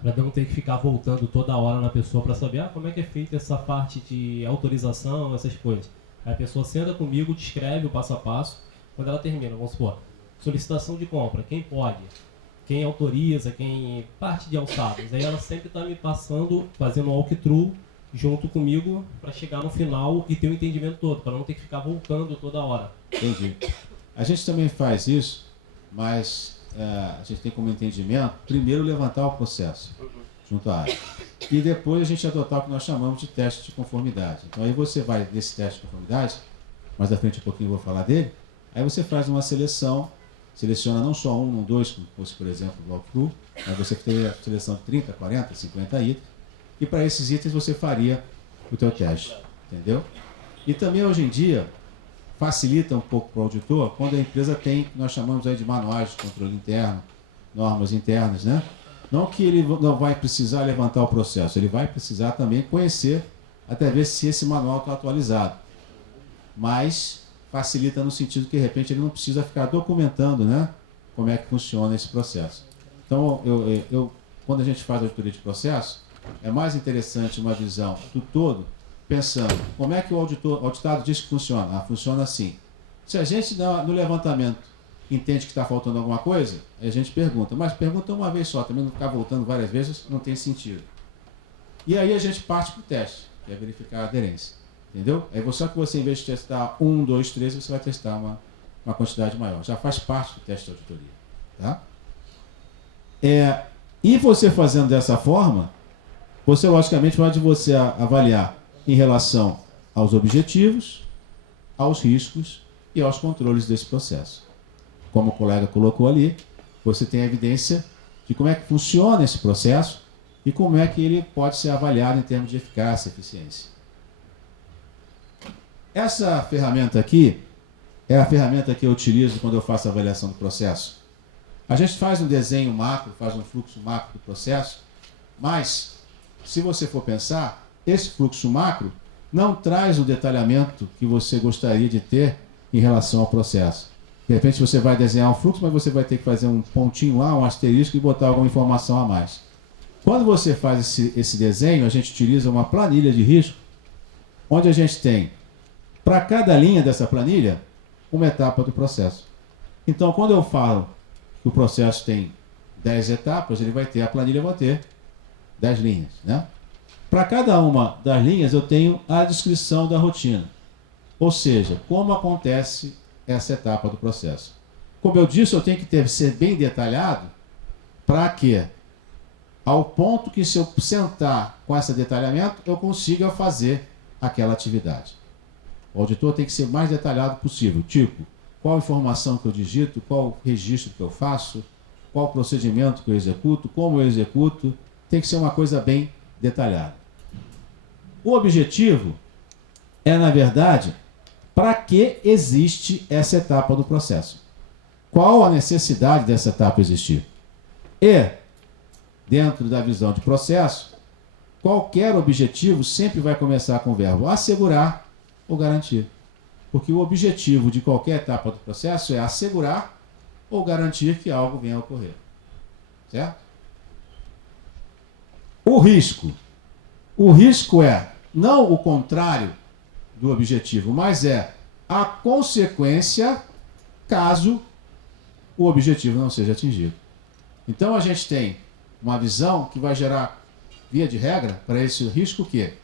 Para não ter que ficar voltando toda hora na pessoa para saber como é que é feita essa parte de autorização, essas coisas. Aí a pessoa senta comigo, descreve o passo a passo. Quando ela termina, vamos supor, solicitação de compra, quem pode, quem autoriza, quem parte de alçadas. Aí ela sempre está me passando, fazendo o walkthrough junto comigo para chegar no final e ter o entendimento todo, para não ter que ficar voltando toda hora. Entendi. A gente também faz isso, mas a gente tem como entendimento, primeiro levantar o processo junto à área. E depois a gente adotar o que nós chamamos de teste de conformidade. Então aí você vai nesse teste de conformidade, mais à frente um pouquinho eu vou falar dele, aí você faz uma seleção, seleciona não só um, não dois, como fosse, por exemplo, o walkthrough, mas você tem a seleção de 30, 40, 50 itens, e para esses itens você faria o teu teste, entendeu? E também hoje em dia, facilita um pouco para o auditor quando a empresa tem, que nós chamamos aí de manuais de controle interno, normas internas, né? Não que ele não vai precisar levantar o processo, ele vai precisar também conhecer, até ver se esse manual está atualizado. Mas facilita no sentido que, de repente, ele não precisa ficar documentando, né, como é que funciona esse processo. Então, quando a gente faz auditoria de processo, é mais interessante uma visão do todo, pensando, como é que o auditado diz que funciona? Funciona assim. Se a gente, no levantamento, entende que está faltando alguma coisa, a gente pergunta. Mas pergunta uma vez só, também não ficar voltando várias vezes, não tem sentido. E aí a gente parte para o teste, que é verificar a aderência. Entendeu? Aí só que você, em vez de testar 1, 2, 3, você vai testar uma quantidade maior. Já faz parte do teste de auditoria. Tá? E você fazendo dessa forma, você logicamente pode avaliar em relação aos objetivos, aos riscos e aos controles desse processo. Como o colega colocou ali, você tem a evidência de como é que funciona esse processo e como é que ele pode ser avaliado em termos de eficácia e eficiência. Essa ferramenta aqui é a ferramenta que eu utilizo quando eu faço a avaliação do processo. A gente faz um desenho macro, faz um fluxo macro do processo, mas, se você for pensar, esse fluxo macro não traz o detalhamento que você gostaria de ter em relação ao processo. De repente você vai desenhar um fluxo, mas você vai ter que fazer um pontinho lá, um asterisco e botar alguma informação a mais. Quando você faz esse desenho, a gente utiliza uma planilha de risco, onde a gente tem, para cada linha dessa planilha, uma etapa do processo. Então, quando eu falo que o processo tem 10 etapas, ele vai ter, a planilha vai ter 10 linhas, né? Para cada uma das linhas eu tenho a descrição da rotina, ou seja, como acontece essa etapa do processo. Como eu disse, eu tenho que ser bem detalhado para que, ao ponto que se eu sentar com esse detalhamento, eu consiga fazer aquela atividade. O auditor tem que ser mais detalhado possível, tipo, qual informação que eu digito, qual registro que eu faço, qual procedimento que eu executo, como eu executo, tem que ser uma coisa bem detalhada. O objetivo é, na verdade, para que existe essa etapa do processo. Qual a necessidade dessa etapa existir? E, dentro da visão de processo, qualquer objetivo sempre vai começar com o verbo assegurar ou garantir. Porque o objetivo de qualquer etapa do processo é assegurar ou garantir que algo venha a ocorrer. Certo? O risco. O risco é não o contrário do objetivo, mas é a consequência caso o objetivo não seja atingido. Então a gente tem uma visão que vai gerar, via de regra, para esse risco o quê?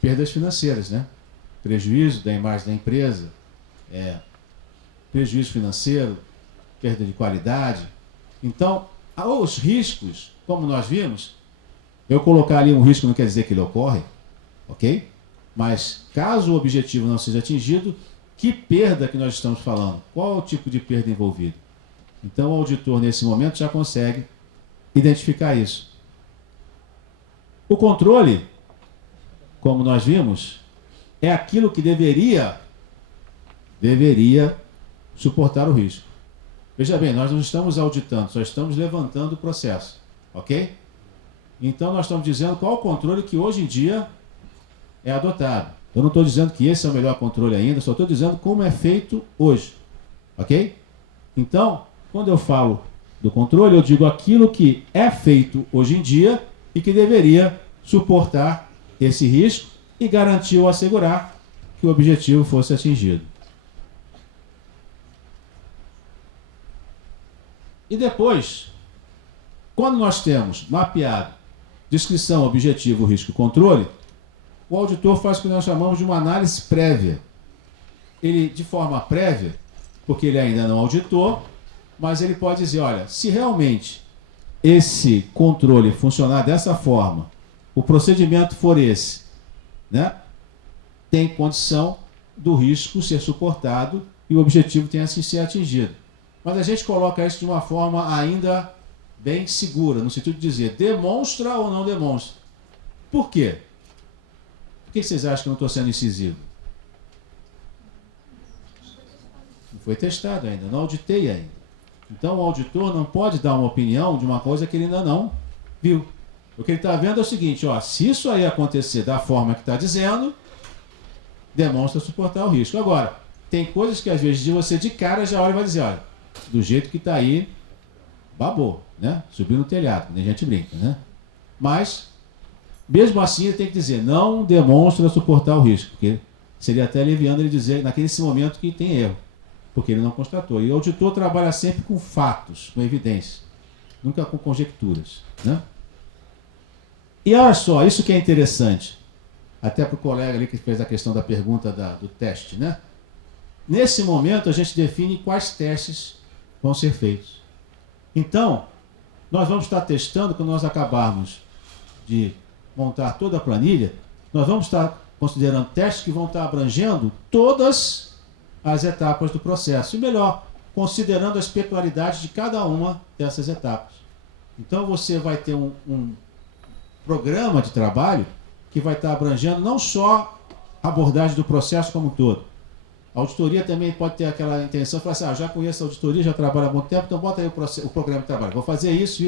Perdas financeiras, né? Prejuízo da imagem da empresa, prejuízo financeiro, perda de qualidade. Então, os riscos, como nós vimos, eu colocar ali um risco não quer dizer que ele ocorre, ok? Mas caso o objetivo não seja atingido, que perda que nós estamos falando? Qual é o tipo de perda envolvida? Então o auditor nesse momento já consegue identificar isso. O controle, como nós vimos, é aquilo que deveria suportar o risco. Veja bem, nós não estamos auditando, só estamos levantando o processo, ok? Então nós estamos dizendo qual o controle que hoje em dia é adotado. Eu não estou dizendo que esse é o melhor controle ainda, só estou dizendo como é feito hoje, ok? Então, quando eu falo do controle, eu digo aquilo que é feito hoje em dia e que deveria suportar esse risco e garantir ou assegurar que o objetivo fosse atingido. E depois, quando nós temos mapeado descrição, objetivo, risco e controle, o auditor faz o que nós chamamos de uma análise prévia. Ele, de forma prévia, porque ele ainda não auditou, mas ele pode dizer, olha, se realmente esse controle funcionar dessa forma, o procedimento for esse, né, tem condição do risco ser suportado e o objetivo tenha assim ser atingido. Mas a gente coloca isso de uma forma ainda bem segura, no sentido de dizer, demonstra ou não demonstra. Por quê? Por que vocês acham que eu não estou sendo incisivo? Não foi testado ainda, não auditei ainda. Então o auditor não pode dar uma opinião de uma coisa que ele ainda não viu. O que ele está vendo é o seguinte, ó, se isso aí acontecer da forma que está dizendo, demonstra suportar o risco. Agora, tem coisas que às vezes você de cara já olha e vai dizer, olha, do jeito que está aí, babou, né? Subiu no telhado, nem a gente brinca, né? Mas, mesmo assim, ele tem que dizer, não demonstra suportar o risco, porque seria até aliviando ele dizer naquele momento que tem erro, porque ele não constatou. E o auditor trabalha sempre com fatos, com evidências, nunca com conjecturas, né? E olha só, isso que é interessante, até para o colega ali que fez a questão da pergunta do teste, né? Nesse momento, a gente define quais testes vão ser feitos. Então, nós vamos estar testando, quando nós acabarmos de montar toda a planilha, nós vamos estar considerando testes que vão estar abrangendo todas as etapas do processo. E melhor, considerando as peculiaridades de cada uma dessas etapas. Então, você vai ter um programa de trabalho que vai estar abrangendo não só a abordagem do processo como um todo. A auditoria também pode ter aquela intenção de falar assim, já conheço a auditoria, já trabalho há muito tempo, então bota aí o programa de trabalho. Vou fazer isso.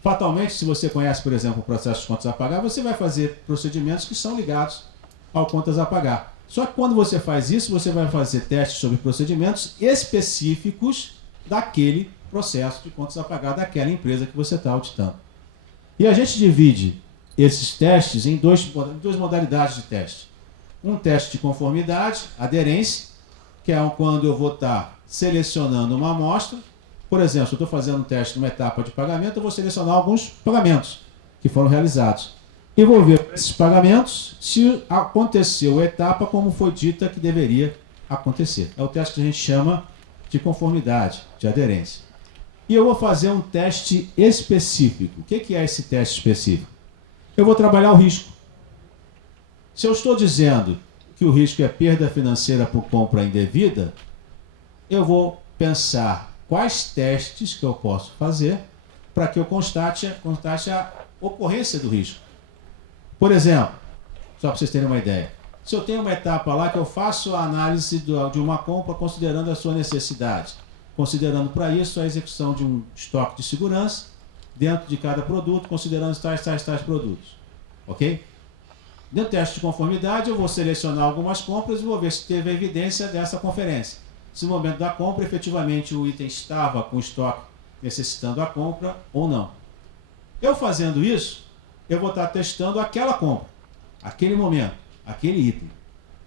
Fatalmente, se você conhece, por exemplo, o processo de contas a pagar, você vai fazer procedimentos que são ligados ao contas a pagar. Só que quando você faz isso, você vai fazer testes sobre procedimentos específicos daquele processo de contas a pagar daquela empresa que você está auditando. E a gente divide esses testes em duas modalidades de teste. Um teste de conformidade, aderência, que é quando eu vou estar selecionando uma amostra. Por exemplo, se eu estou fazendo um teste numa etapa de pagamento, eu vou selecionar alguns pagamentos que foram realizados. E vou ver esses pagamentos se aconteceu a etapa como foi dita que deveria acontecer. É o teste que a gente chama de conformidade, de aderência. E eu vou fazer um teste específico. O que é esse teste específico? Eu vou trabalhar o risco. Se eu estou dizendo que o risco é perda financeira por compra indevida, eu vou pensar quais testes que eu posso fazer para que eu constate a ocorrência do risco. Por exemplo, só para vocês terem uma ideia, se eu tenho uma etapa lá que eu faço a análise de uma compra considerando a sua necessidade, considerando para isso a execução de um estoque de segurança dentro de cada produto, considerando tais produtos. Ok? No teste de conformidade, eu vou selecionar algumas compras e vou ver se teve evidência dessa conferência. Se no momento da compra, efetivamente, o item estava com estoque necessitando a compra ou não. Eu fazendo isso, eu vou estar testando aquela compra, aquele momento, aquele item.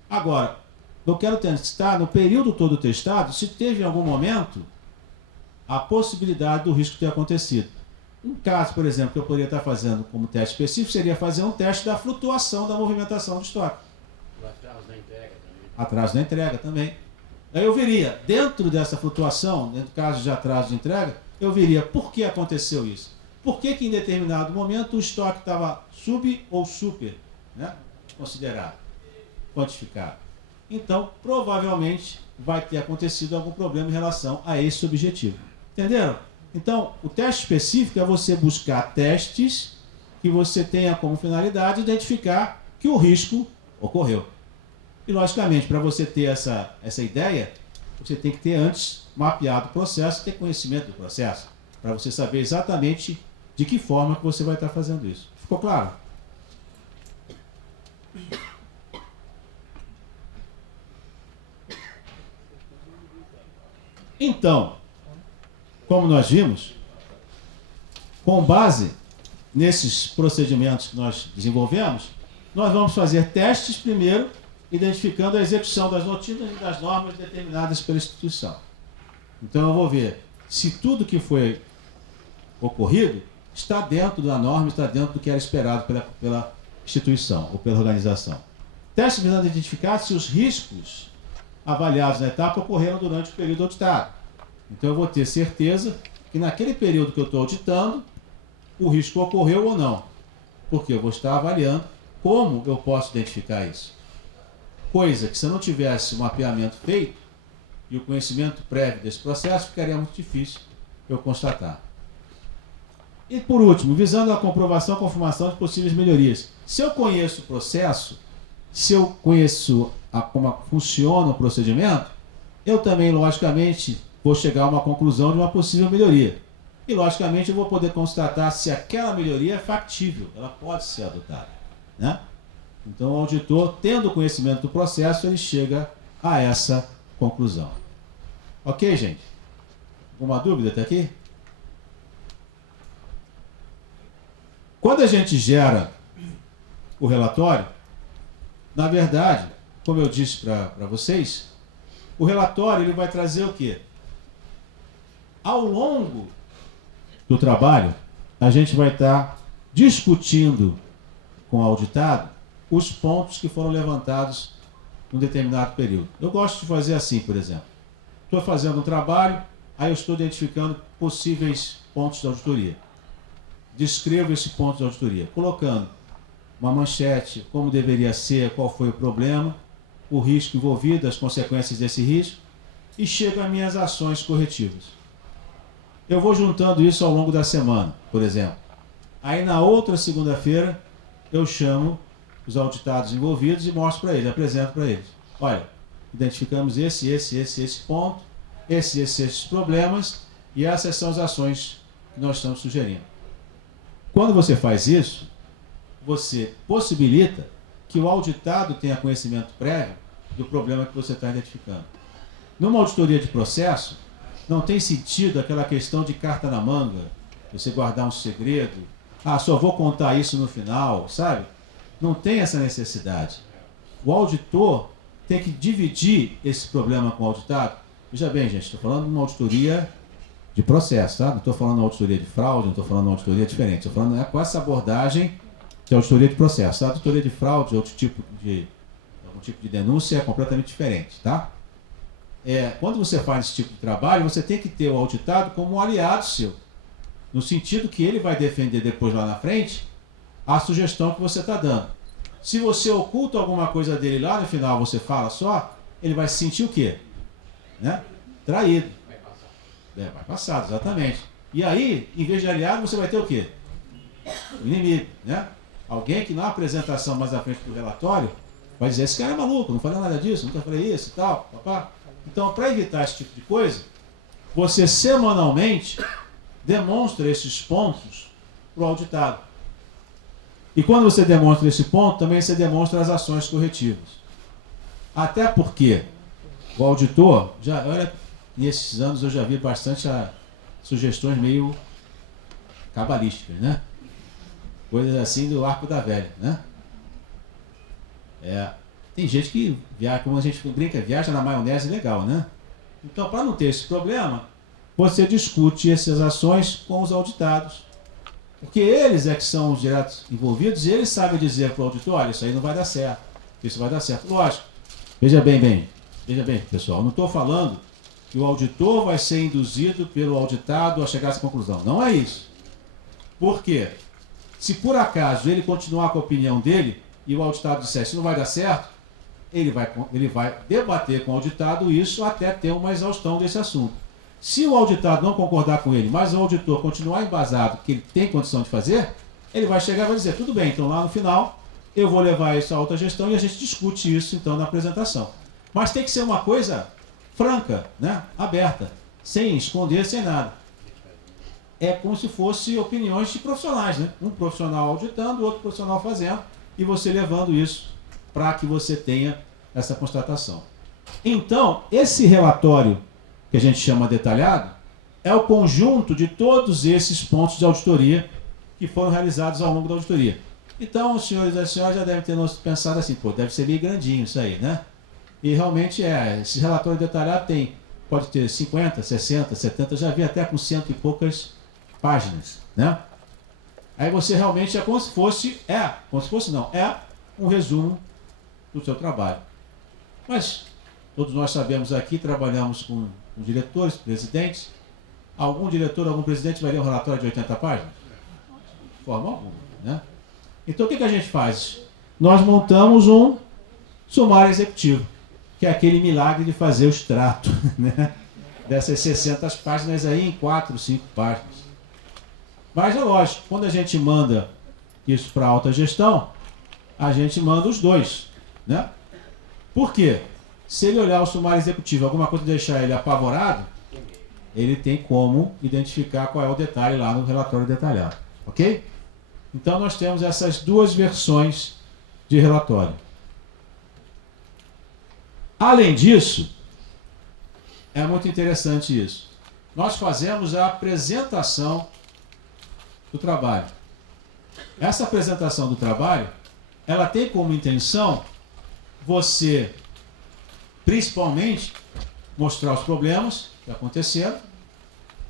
Agora, eu quero testar, no período todo testado, se teve em algum momento a possibilidade do risco ter acontecido. Um caso, por exemplo, que eu poderia estar fazendo como teste específico, seria fazer um teste da flutuação da movimentação do estoque. O atraso da entrega também. Atraso da entrega também. Aí eu veria, dentro dessa flutuação, dentro do caso de atraso de entrega, eu veria por que aconteceu isso. Por que em determinado momento o estoque estava sub ou super, né, considerado, quantificado. Então, provavelmente, vai ter acontecido algum problema em relação a esse objetivo. Entenderam? Então, o teste específico é você buscar testes que você tenha como finalidade identificar que o risco ocorreu. E, logicamente, para você ter essa ideia, você tem que ter antes mapeado o processo, ter conhecimento do processo, para você saber exatamente de que forma que você vai estar fazendo isso. Ficou claro? Então, como nós vimos, com base nesses procedimentos que nós desenvolvemos, nós vamos fazer testes primeiro, identificando a execução das rotinas e das normas determinadas pela instituição. Então eu vou ver se tudo que foi ocorrido está dentro da norma, está dentro do que era esperado pela instituição ou pela organização. Teste visando identificar se os riscos avaliados na etapa ocorreram durante o período auditado. Então eu vou ter certeza que naquele período que eu estou auditando, o risco ocorreu ou não. Porque eu vou estar avaliando como eu posso identificar isso. Coisa que se eu não tivesse o mapeamento feito e o conhecimento prévio desse processo, ficaria muito difícil eu constatar. E por último, visando a comprovação e confirmação de possíveis melhorias. Se eu conheço o processo, se eu conheço como funciona o procedimento, eu também, logicamente, vou chegar a uma conclusão de uma possível melhoria. E, logicamente, eu vou poder constatar se aquela melhoria é factível, ela pode ser adotada, né? Então, o auditor, tendo conhecimento do processo, ele chega a essa conclusão. Ok, gente? Alguma dúvida até aqui? Quando a gente gera o relatório, na verdade, como eu disse para vocês, o relatório ele vai trazer o quê? Ao longo do trabalho, a gente vai estar discutindo com o auditado os pontos que foram levantados num determinado período. Eu gosto de fazer assim, por exemplo. Estou fazendo um trabalho, aí eu estou identificando possíveis pontos de auditoria. Descrevo esse ponto de auditoria, colocando uma manchete, como deveria ser, qual foi o problema, o risco envolvido, as consequências desse risco, e chego às minhas ações corretivas. Eu vou juntando isso ao longo da semana, por exemplo. Aí na outra segunda-feira, eu chamo os auditados envolvidos e mostro para eles, apresento para eles. Olha, identificamos esse ponto, esses problemas, e essas são as ações que nós estamos sugerindo. Quando você faz isso, você possibilita que o auditado tenha conhecimento prévio do problema que você está identificando. Numa auditoria de processo, não tem sentido aquela questão de carta na manga, você guardar um segredo, só vou contar isso no final, sabe? Não tem essa necessidade. O auditor, tem que dividir esse problema com o auditado. Veja bem, gente, estou falando de uma auditoria de processo, tá? Não estou falando de uma auditoria de fraude, não estou falando de uma auditoria diferente. Estou falando com essa abordagem de auditoria de processo. Tá? A auditoria de fraude, algum tipo de denúncia é completamente diferente, tá? Quando você faz esse tipo de trabalho, você tem que ter o auditado como um aliado seu, no sentido que ele vai defender depois lá na frente a sugestão que você está dando. Se você oculta alguma coisa dele lá no final, você fala só, ele vai se sentir o quê? Né? Traído. Vai passar, exatamente. E aí, em vez de aliado, você vai ter o quê? O inimigo, né? Alguém que na apresentação mais à frente do relatório vai dizer, esse cara é maluco, não falei nada disso, nunca falei isso e tal, papá. Então, para evitar esse tipo de coisa, você semanalmente demonstra esses pontos para o auditado. E quando você demonstra esse ponto, também você demonstra as ações corretivas. Até porque o auditor, olha, nesses anos eu já vi bastante sugestões meio cabalísticas, né? Coisas assim do arco da velha, né? Tem gente que viaja, como a gente brinca, viaja na maionese legal, né? Então, para não ter esse problema, você discute essas ações com os auditados. Porque eles é que são os diretos envolvidos e eles sabem dizer para o auditor, olha, isso aí não vai dar certo, isso vai dar certo. Lógico, veja bem, pessoal, não estou falando que o auditor vai ser induzido pelo auditado a chegar a essa conclusão. Não é isso. Por quê? Se por acaso ele continuar com a opinião dele e o auditado disser isso não vai dar certo, ele vai debater com o auditado isso até ter uma exaustão desse assunto. Se o auditado não concordar com ele, mas o auditor continuar embasado que ele tem condição de fazer, ele vai chegar e vai dizer, tudo bem, então lá no final eu vou levar isso à autogestão e a gente discute isso então na apresentação. Mas tem que ser uma coisa franca, né? Aberta, sem esconder, sem nada. É como se fosse opiniões de profissionais, né? Um profissional auditando, outro profissional fazendo, e você levando isso para que você tenha essa constatação. Então, esse relatório que a gente chama detalhado é o conjunto de todos esses pontos de auditoria que foram realizados ao longo da auditoria. Então, os senhores e as senhoras já devem ter pensado assim, deve ser meio grandinho isso aí, né? E realmente esse relatório detalhado pode ter 50, 60, 70, já vi até com 100 e poucas páginas, né? Aí você realmente é um resumo do seu trabalho. Mas todos nós sabemos aqui, trabalhamos com diretores, presidentes. Algum diretor, algum presidente vai ler um relatório de 80 páginas? De forma alguma, né? Então o que a gente faz? Nós montamos um sumário executivo, que é aquele milagre de fazer o extrato, né? Dessas 60 páginas aí em 4, 5 páginas. Mas é lógico, quando a gente manda isso para a alta gestão, a gente manda os dois, né? Por quê? Se ele olhar o sumário executivo, alguma coisa deixar ele apavorado, ele tem como identificar qual é o detalhe lá no relatório detalhado, ok? Então nós temos essas duas versões de relatório. Além disso, é muito interessante isso. Nós fazemos a apresentação do trabalho. Essa apresentação do trabalho, ela tem como intenção você, principalmente, mostrar os problemas que aconteceram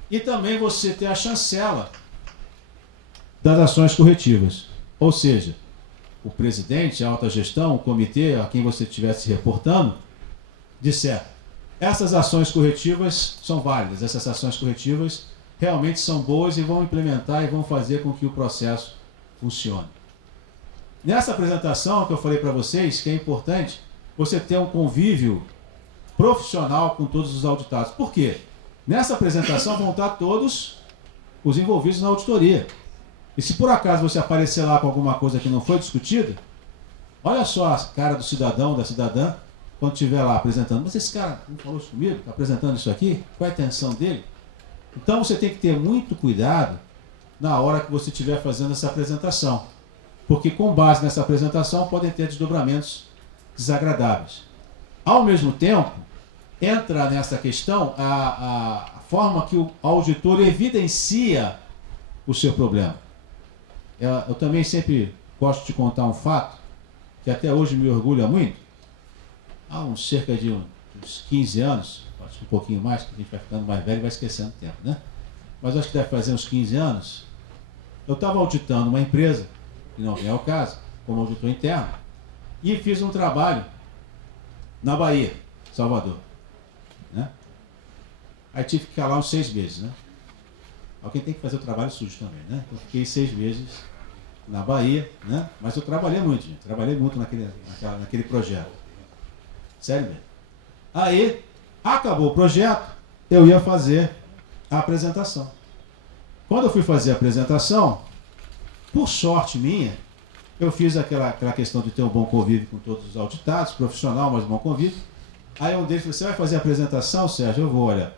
e também você ter a chancela das ações corretivas. Ou seja, o presidente, a alta gestão, o comitê a quem você estivesse reportando, disser, essas ações corretivas são válidas, essas ações corretivas realmente são boas e vão implementar e vão fazer com que o processo funcione. Nessa apresentação que eu falei para vocês, que é importante você ter um convívio profissional com todos os auditados. Por quê? Nessa apresentação vão estar todos os envolvidos na auditoria. E se por acaso você aparecer lá com alguma coisa que não foi discutida, olha só a cara do cidadão, da cidadã, quando estiver lá apresentando. Mas esse cara não falou isso comigo? Está apresentando isso aqui? Qual é a intenção dele? Então você tem que ter muito cuidado na hora que você estiver fazendo essa apresentação. Porque com base nessa apresentação podem ter desdobramentos desagradáveis. Ao mesmo tempo, entra nessa questão a forma que o auditor evidencia o seu problema. Eu também sempre gosto de contar um fato, que até hoje me orgulha muito. há cerca de uns 15 anos, acho que um pouquinho mais, que a gente vai ficando mais velho e vai esquecendo o tempo, né? Mas acho que deve fazer uns 15 anos, eu estava auditando uma empresa, que não vem ao caso, como auditor interno, e fiz um trabalho na Bahia, Salvador, né? Aí tive que ficar lá uns 6 meses, né? Alguém tem que fazer o trabalho sujo também, né? Eu fiquei 6 meses na Bahia, né? Mas eu trabalhei muito, gente. Trabalhei muito naquele projeto. Sério mesmo. Aí, acabou o projeto, eu ia fazer a apresentação. Quando eu fui fazer a apresentação, por sorte minha, eu fiz aquela questão de ter um bom convívio com todos os auditados, profissional, mas bom convívio. Aí um deles falou, você vai fazer a apresentação, Sérgio? Eu vou, olha.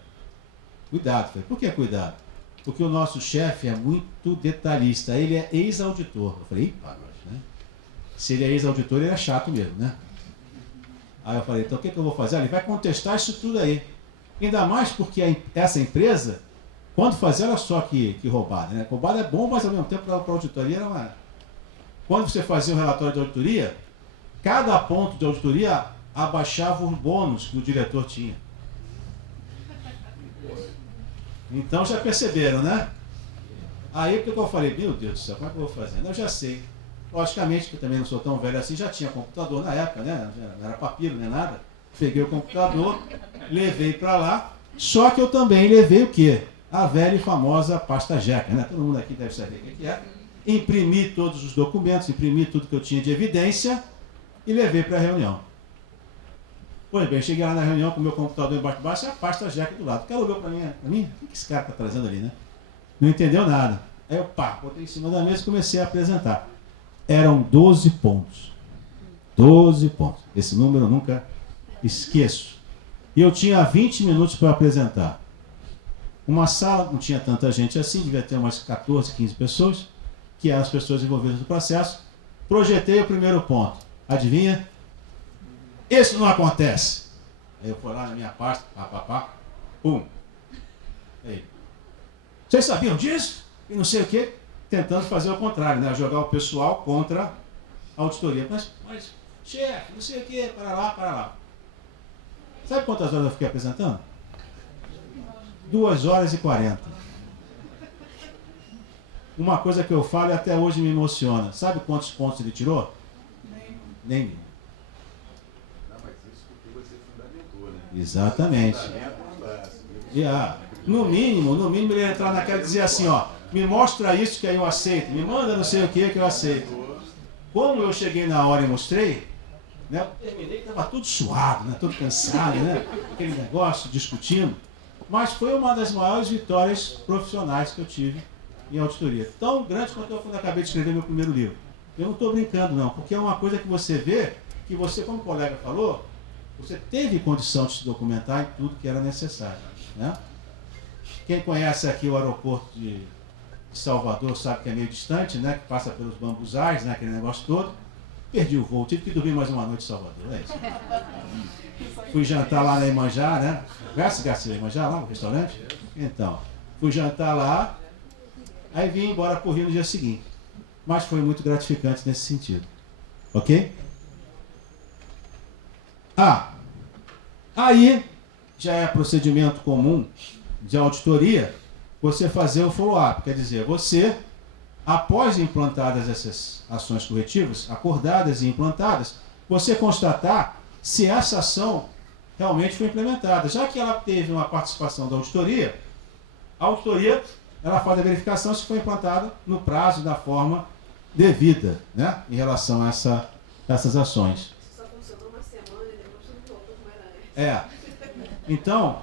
Cuidado. Falei, por que cuidado? Porque o nosso chefe é muito detalhista, ele é ex-auditor. Eu falei, né? Se ele é ex-auditor, ele é chato mesmo, né? Aí eu falei, então o que eu vou fazer? Ele vai contestar isso tudo aí. Ainda mais porque essa empresa, quando fazia, olha só que roubada, né? Roubada é bom, mas ao mesmo tempo para a auditoria era uma... Quando você fazia o relatório de auditoria, cada ponto de auditoria abaixava os bônus que o diretor tinha. Então já perceberam, né? Aí o que eu falei, meu Deus do céu, como é que eu vou fazer? Eu já sei. Logicamente que eu também não sou tão velho assim, já tinha computador na época, né? Não era papiro nem nada. Peguei o computador, levei para lá, só que eu também levei o quê? A velha e famosa pasta Jeca, né? Todo mundo aqui deve saber o que é. Imprimi todos os documentos, imprimi tudo que eu tinha de evidência e levei para a reunião. Pois bem, cheguei lá na reunião com o meu computador embaixo de baixo e a pasta Jeca do lado. O cara olhou para mim, o que esse cara está trazendo ali, né? Não entendeu nada. Aí eu, botei em cima da mesa e comecei a apresentar. Eram 12 pontos. 12 pontos. Esse número eu nunca esqueço. E eu tinha 20 minutos para apresentar. Uma sala, não tinha tanta gente assim, devia ter umas 14, 15 pessoas, que eram as pessoas envolvidas no processo. Projetei o primeiro ponto. Adivinha? Isso não acontece. Aí eu fui lá na minha pasta, pum. Aí. Vocês sabiam disso? E não sei o quê. Tentando fazer o contrário, né? Jogar o pessoal contra a auditoria. Mas chefe, não sei o quê, para lá. Sabe quantas horas eu fiquei apresentando? 2 horas e 40. Uma coisa que eu falo e até hoje me emociona. Sabe quantos pontos ele tirou? Nenhum. Não, mas isso porque você fundamentou, né? Exatamente. No mínimo ele ia entrar naquela e dizer assim, ó, me mostra isso que aí eu aceito, me manda não sei o que eu aceito. Como eu cheguei na hora e mostrei, né, eu terminei, estava tudo suado, né, tudo cansado, né, aquele negócio, discutindo, mas foi uma das maiores vitórias profissionais que eu tive em auditoria. Tão grande quanto eu quando acabei de escrever meu primeiro livro. Eu não estou brincando não, porque é uma coisa que você vê, que você, como o colega falou, você teve condição de se documentar em tudo que era necessário, né? Quem conhece aqui o aeroporto de Salvador sabe que é meio distante, né? Que passa pelos bambuzais, né? Aquele negócio todo. Perdi o voo, tive que dormir mais uma noite em Salvador, é isso. Fui jantar lá na Iemanjá, né? Garcia, Iemanjá, lá no restaurante? Então, fui jantar lá, aí vim embora pro Rio no dia seguinte. Mas foi muito gratificante nesse sentido. Ok? Aí já é procedimento comum de auditoria você fazer o follow-up. Quer dizer, você, após implantadas essas ações corretivas, acordadas e implantadas, você constatar se essa ação realmente foi implementada. Já que ela teve uma participação da auditoria, a auditoria ela faz a verificação se foi implantada no prazo e da forma devida, né, em relação a essas ações. Só funcionou uma semana e depois tudo voltou como era antes. Então,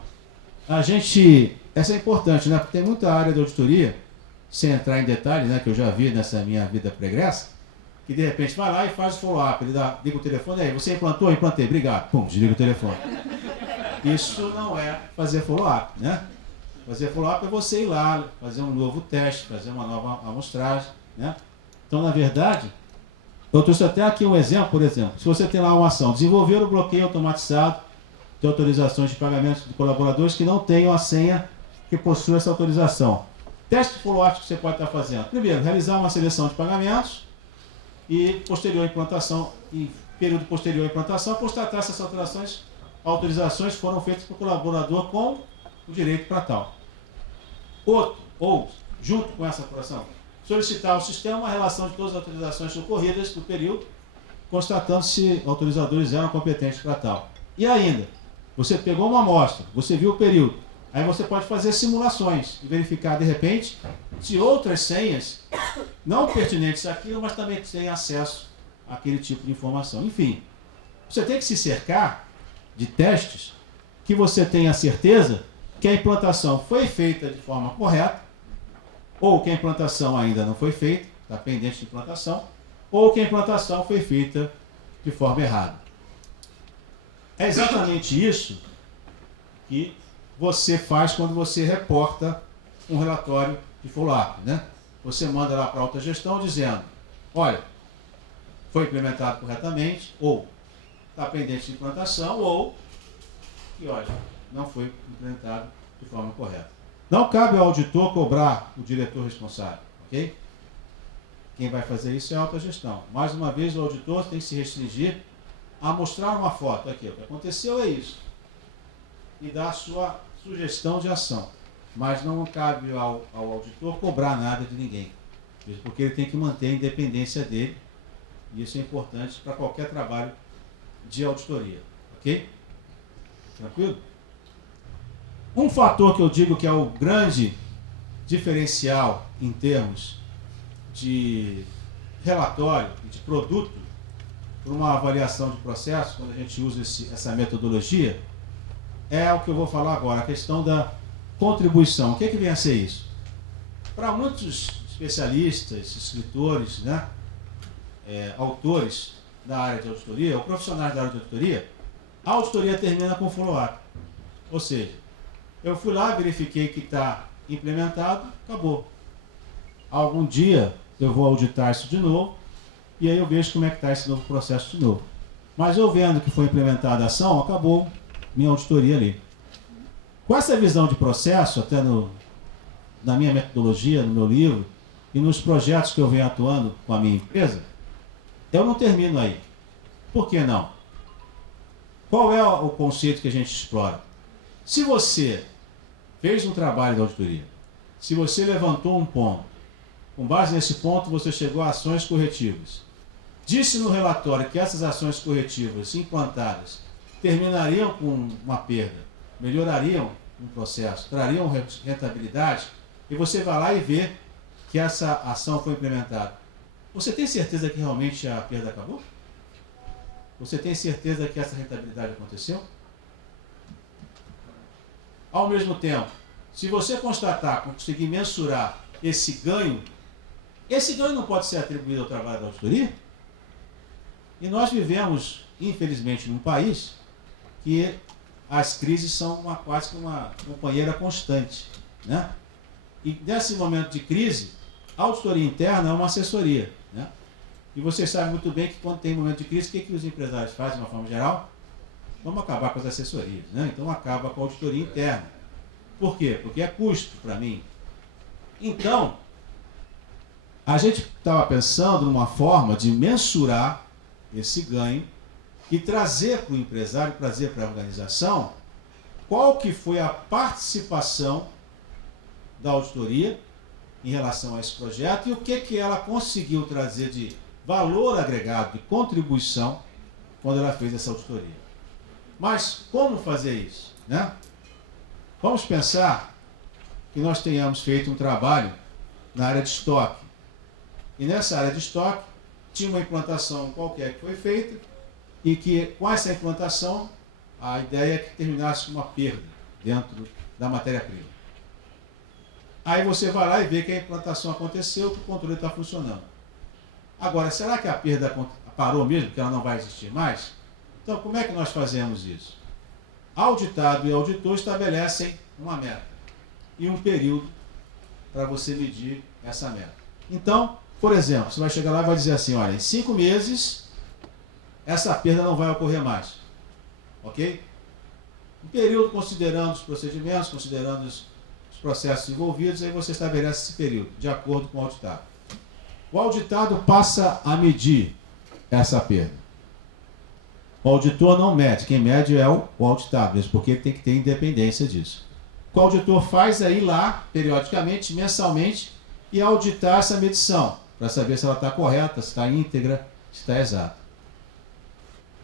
essa é importante, né, porque tem muita área de auditoria, sem entrar em detalhes, né, que eu já vi nessa minha vida pregressa, que de repente vai lá e faz o follow-up, ele liga o telefone, aí, você implantou? Implantei, obrigado, pum, desliga o telefone. Isso não é fazer follow-up, né? Fazer follow-up é você ir lá, fazer um novo teste, fazer uma nova amostragem, né? Então, na verdade, eu trouxe até aqui um exemplo, por exemplo, se você tem lá uma ação, desenvolver o bloqueio automatizado de autorizações de pagamentos de colaboradores que não tenham a senha que possui essa autorização. Teste de follow-up que você pode estar fazendo. Primeiro, realizar uma seleção de pagamentos e posterior implantação e período posterior à implantação, constatar se essas autorizações foram feitas pelo colaborador com o direito para tal. Outro, ou, junto com essa apuração, solicitar ao sistema uma relação de todas as autorizações ocorridas no período, constatando se autorizadores eram competentes para tal. E ainda, você pegou uma amostra, você viu o período, aí você pode fazer simulações e verificar, de repente, se outras senhas, não pertinentes àquilo, mas também têm acesso àquele tipo de informação. Enfim, você tem que se cercar de testes que você tenha certeza que a implantação foi feita de forma correta, ou que a implantação ainda não foi feita, está pendente de implantação, ou que a implantação foi feita de forma errada. É exatamente isso que você faz quando você reporta um relatório de follow-up, né? Você manda lá para a alta gestão dizendo, olha, foi implementado corretamente, ou está pendente de implantação, ou que, olha, não foi implementado de forma correta. Não cabe ao auditor cobrar o diretor responsável, ok? Quem vai fazer isso é a alta gestão. Mais uma vez, o auditor tem que se restringir a mostrar uma foto. Aqui, o que aconteceu é isso. E dar a sua sugestão de ação. Mas não cabe ao auditor cobrar nada de ninguém. Porque ele tem que manter a independência dele. E isso é importante para qualquer trabalho de auditoria. Ok? Tranquilo? Um fator que eu digo que é o grande diferencial em termos de relatório e de produto para uma avaliação de processo, quando a gente usa essa metodologia, é o que eu vou falar agora, a questão da contribuição. O que vem a ser isso? Para muitos especialistas, escritores, né, autores da área de auditoria, ou profissionais da área de auditoria, a auditoria termina com follow-up. Ou seja, eu fui lá, verifiquei que está implementado, acabou. Algum dia eu vou auditar isso de novo, e aí eu vejo como é que está esse novo processo de novo. Mas eu vendo que foi implementada a ação, acabou minha auditoria ali. Com essa visão de processo, até na minha metodologia, no meu livro, e nos projetos que eu venho atuando com a minha empresa, eu não termino aí. Por que não? Qual é o conceito que a gente explora? Se você fez um trabalho de auditoria, se você levantou um ponto, com base nesse ponto você chegou a ações corretivas, disse no relatório que essas ações corretivas implantadas terminariam com uma perda, melhorariam um processo, trariam rentabilidade, e você vai lá e vê que essa ação foi implementada. Você tem certeza que realmente a perda acabou? Você tem certeza que essa rentabilidade aconteceu? Ao mesmo tempo, se você constatar, conseguir mensurar esse ganho não pode ser atribuído ao trabalho da auditoria? E nós vivemos, infelizmente, num país que as crises são quase que uma companheira constante, né? E nesse momento de crise, a auditoria interna é uma assessoria, né? E vocês sabem muito bem que quando tem momento de crise, o que os empresários fazem de uma forma geral? Vamos acabar com as assessorias, né? Então acaba com a auditoria interna. Por quê? Porque é custo para mim. Então, a gente estava pensando numa forma de mensurar esse ganho e trazer para o empresário, trazer para a organização, qual que foi a participação da auditoria em relação a esse projeto e o que ela conseguiu trazer de valor agregado, de contribuição, quando ela fez essa auditoria. Mas como fazer isso, né? Vamos pensar que nós tenhamos feito um trabalho na área de estoque. E nessa área de estoque, tinha uma implantação qualquer que foi feita e que, com essa implantação, a ideia é que terminasse com uma perda dentro da matéria-prima. Aí você vai lá e vê que a implantação aconteceu, que o controle está funcionando. Agora, será que a perda parou mesmo, que ela não vai existir mais? Então, como é que nós fazemos isso? Auditado e auditor estabelecem uma meta e um período para você medir essa meta. Então, por exemplo, você vai chegar lá e vai dizer assim, olha, em 5 meses, essa perda não vai ocorrer mais. Ok? Um período considerando os procedimentos, considerando os processos envolvidos, aí você estabelece esse período, de acordo com o auditado. O auditado passa a medir essa perda. O auditor não mede, quem mede é o auditado, mesmo porque ele tem que ter independência disso. O que o auditor faz é ir lá, periodicamente, mensalmente, e auditar essa medição, para saber se ela está correta, se está íntegra, se está exata.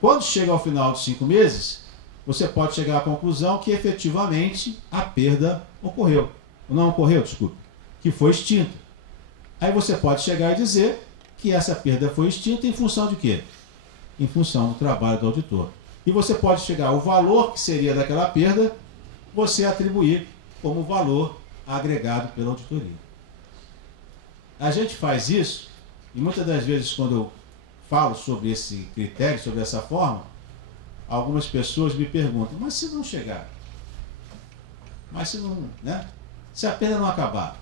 Quando chega ao final de 5 meses, você pode chegar à conclusão que efetivamente a perda ocorreu. Não ocorreu, desculpe, que foi extinta. Aí você pode chegar e dizer que essa perda foi extinta em função de quê? Em função do trabalho do auditor. E você pode chegar ao valor que seria daquela perda, você atribuir como valor agregado pela auditoria. A gente faz isso, e muitas das vezes quando eu falo sobre esse critério, sobre essa forma, algumas pessoas me perguntam, mas se não chegar? Mas se não, né? Se a perda não acabar?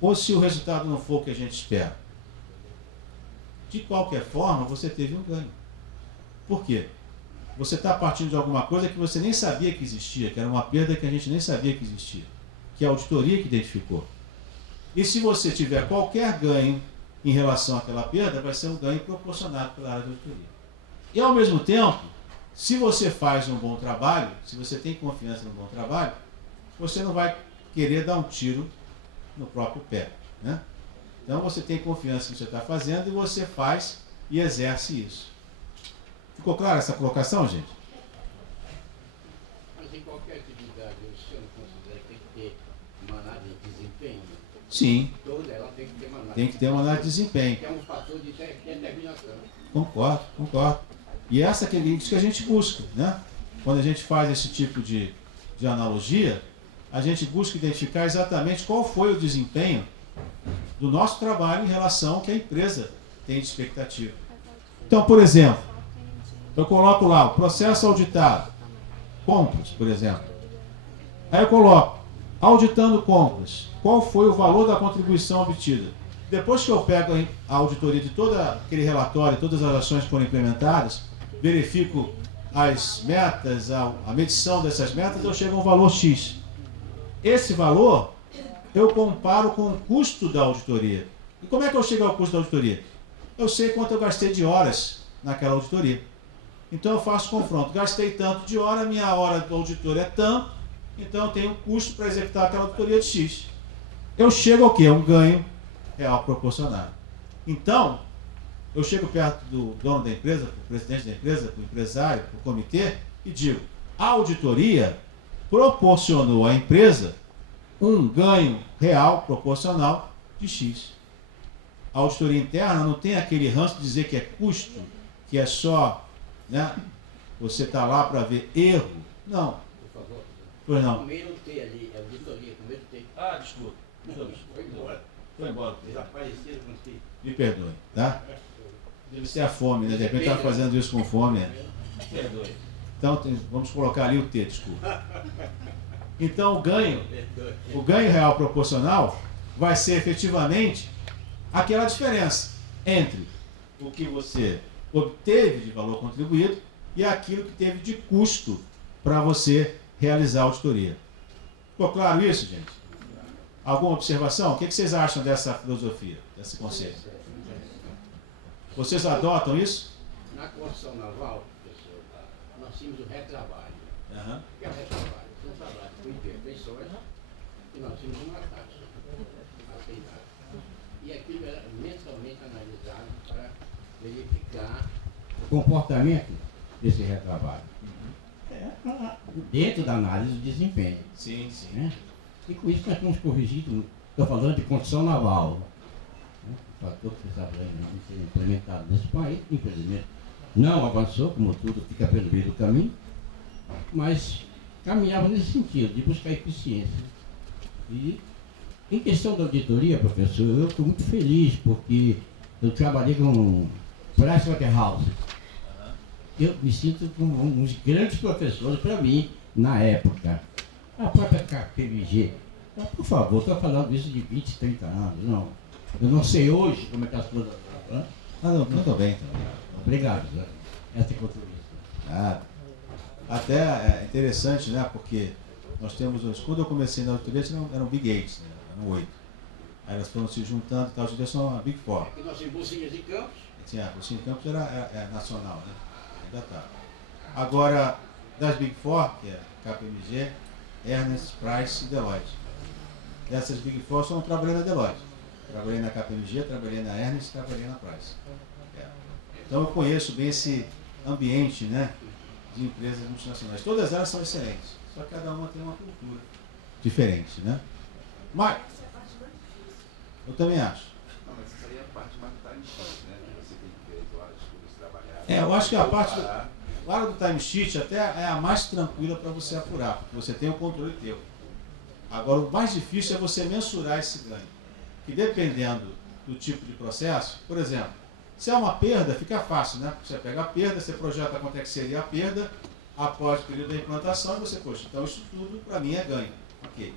Ou se o resultado não for o que a gente espera? De qualquer forma, você teve um ganho. Por quê? Você está partindo de alguma coisa que você nem sabia que existia, que era uma perda que a gente nem sabia que existia, que a auditoria que identificou. E se você tiver qualquer ganho em relação àquela perda, vai ser um ganho proporcionado pela área de auditoria. E ao mesmo tempo, se você faz um bom trabalho, se você tem confiança no bom trabalho, você não vai querer dar um tiro no próprio pé, né? Então você tem confiança no que você está fazendo e você faz e exerce isso. Ficou clara essa colocação, gente? Mas em qualquer atividade, o senhor considera que tem que ter uma análise de desempenho? Sim. Toda ela tem que ter uma análise. Tem que ter uma análise de desempenho. Que é um fator de determinação. Concordo. E essa que é isso que a gente busca, né? Quando a gente faz esse tipo de analogia, a gente busca identificar exatamente qual foi o desempenho do nosso trabalho em relação ao que a empresa tem de expectativa. Então, por exemplo, eu coloco lá o processo auditado, compras, por exemplo. Aí eu coloco, auditando compras, qual foi o valor da contribuição obtida? Depois que eu pego a auditoria de todo aquele relatório, todas as ações que foram implementadas, verifico as metas, a medição dessas metas, eu chego a um valor X. Esse valor eu comparo com o custo da auditoria. E como é que eu chego ao custo da auditoria? Eu sei quanto eu gastei de horas naquela auditoria. Então eu faço confronto. Gastei tanto de hora, minha hora do auditor é tanto, então eu tenho um custo para executar aquela auditoria de X. Eu chego ao quê? A um ganho real proporcionado. Então, eu chego perto do dono da empresa, do presidente da empresa, do empresário, do comitê, e digo, a auditoria proporcionou à empresa um ganho real proporcional de X. A auditoria interna não tem aquele ranço de dizer que é custo, que é só, né, você está lá para ver erro. Não. Por favor. Pois não. Primeiro T ali, é auditoria, primeiro T. Ah, desculpa. Foi embora. Foi embora. Desapareceram com você. Me perdoe, tá? Deve ser a fome, né? De repente está fazendo isso com fome. Né? Perdoe. Então vamos colocar ali o T, desculpa. Então o ganho real proporcional vai ser efetivamente aquela diferença entre o que você obteve de valor contribuído e aquilo que teve de custo para você realizar a auditoria. Ficou claro isso, gente? Alguma observação? O que vocês acham dessa filosofia, desse conceito? Vocês adotam isso? Na construção naval, professor, nós tínhamos o retrabalho. Uhum. O que é o retrabalho? São trabalhos com imperfeições e nós tínhamos uma taxa aceitada. E aquilo era mensalmente analisado para verificar o comportamento desse retrabalho. Dentro da análise do desempenho. Sim, sim. Né? E com isso nós fomos corrigidos. Estou falando de construção naval. O fator que você sabe não ser implementado nesse país, infelizmente, não avançou, como tudo fica pelo meio do caminho, mas caminhava nesse sentido, de buscar eficiência. E em questão da auditoria, professor, eu estou muito feliz, porque eu trabalhei com Pricewaterhouse. Eu me sinto como um dos grandes professores para mim, na época. A própria KPMG. Por favor, estou falando isso de 20, 30 anos, não. Eu não sei hoje como é que as coisas estão. Não, tudo bem. Obrigado, Zé. Essa é a contribuição. Ah, até é interessante, né? Porque nós temos, quando eu comecei na auditoria, eram Big 8, né? Eram 8. Aí elas foram se juntando e tal, hoje são a Big 4. Aqui nós temos Bolsinhas de Campos. Sim, a Bolsinha de Campos era nacional, né? Ainda tá. Agora, das Big Four, que é KPMG, Ernst, Price e Deloitte. Dessas Big Four, só não trabalhei na Deloitte. Trabalhei na KPMG, trabalhei na Ernst, trabalhei na Price. Então eu conheço bem esse ambiente, né, de empresas multinacionais. Todas elas são excelentes, só que cada uma tem uma cultura diferente, né? Mas eu também acho. Não, mas isso aí é a parte mais do time sheet, né? Que você tem que ver horas de trabalhar. Eu acho que a parte do time sheet até é a mais tranquila para você apurar, porque você tem o controle teu. Agora, o mais difícil é você mensurar esse ganho. Que dependendo do tipo de processo, por exemplo, se é uma perda, fica fácil, né? Você pega a perda, você projeta quanto é que seria a perda após o período da implantação e você, poxa, então isso tudo para mim é ganho. Ok.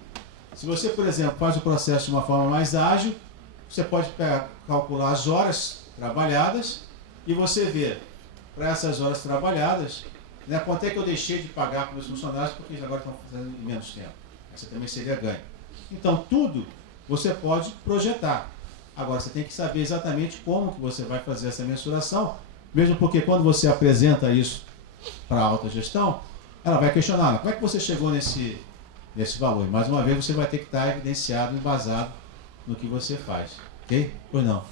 Se você, por exemplo, faz o processo de uma forma mais ágil, você pode calcular as horas trabalhadas e você vê para essas horas trabalhadas, né, quanto é que eu deixei de pagar para os funcionários porque eles agora estão fazendo em menos tempo. Essa também seria ganho. Então, tudo você pode projetar. Agora, você tem que saber exatamente como que você vai fazer essa mensuração, mesmo porque quando você apresenta isso para a alta gestão, ela vai questionar, como é que você chegou nesse valor? E, mais uma vez, você vai ter que estar evidenciado, embasado no que você faz. Ok? Pois não.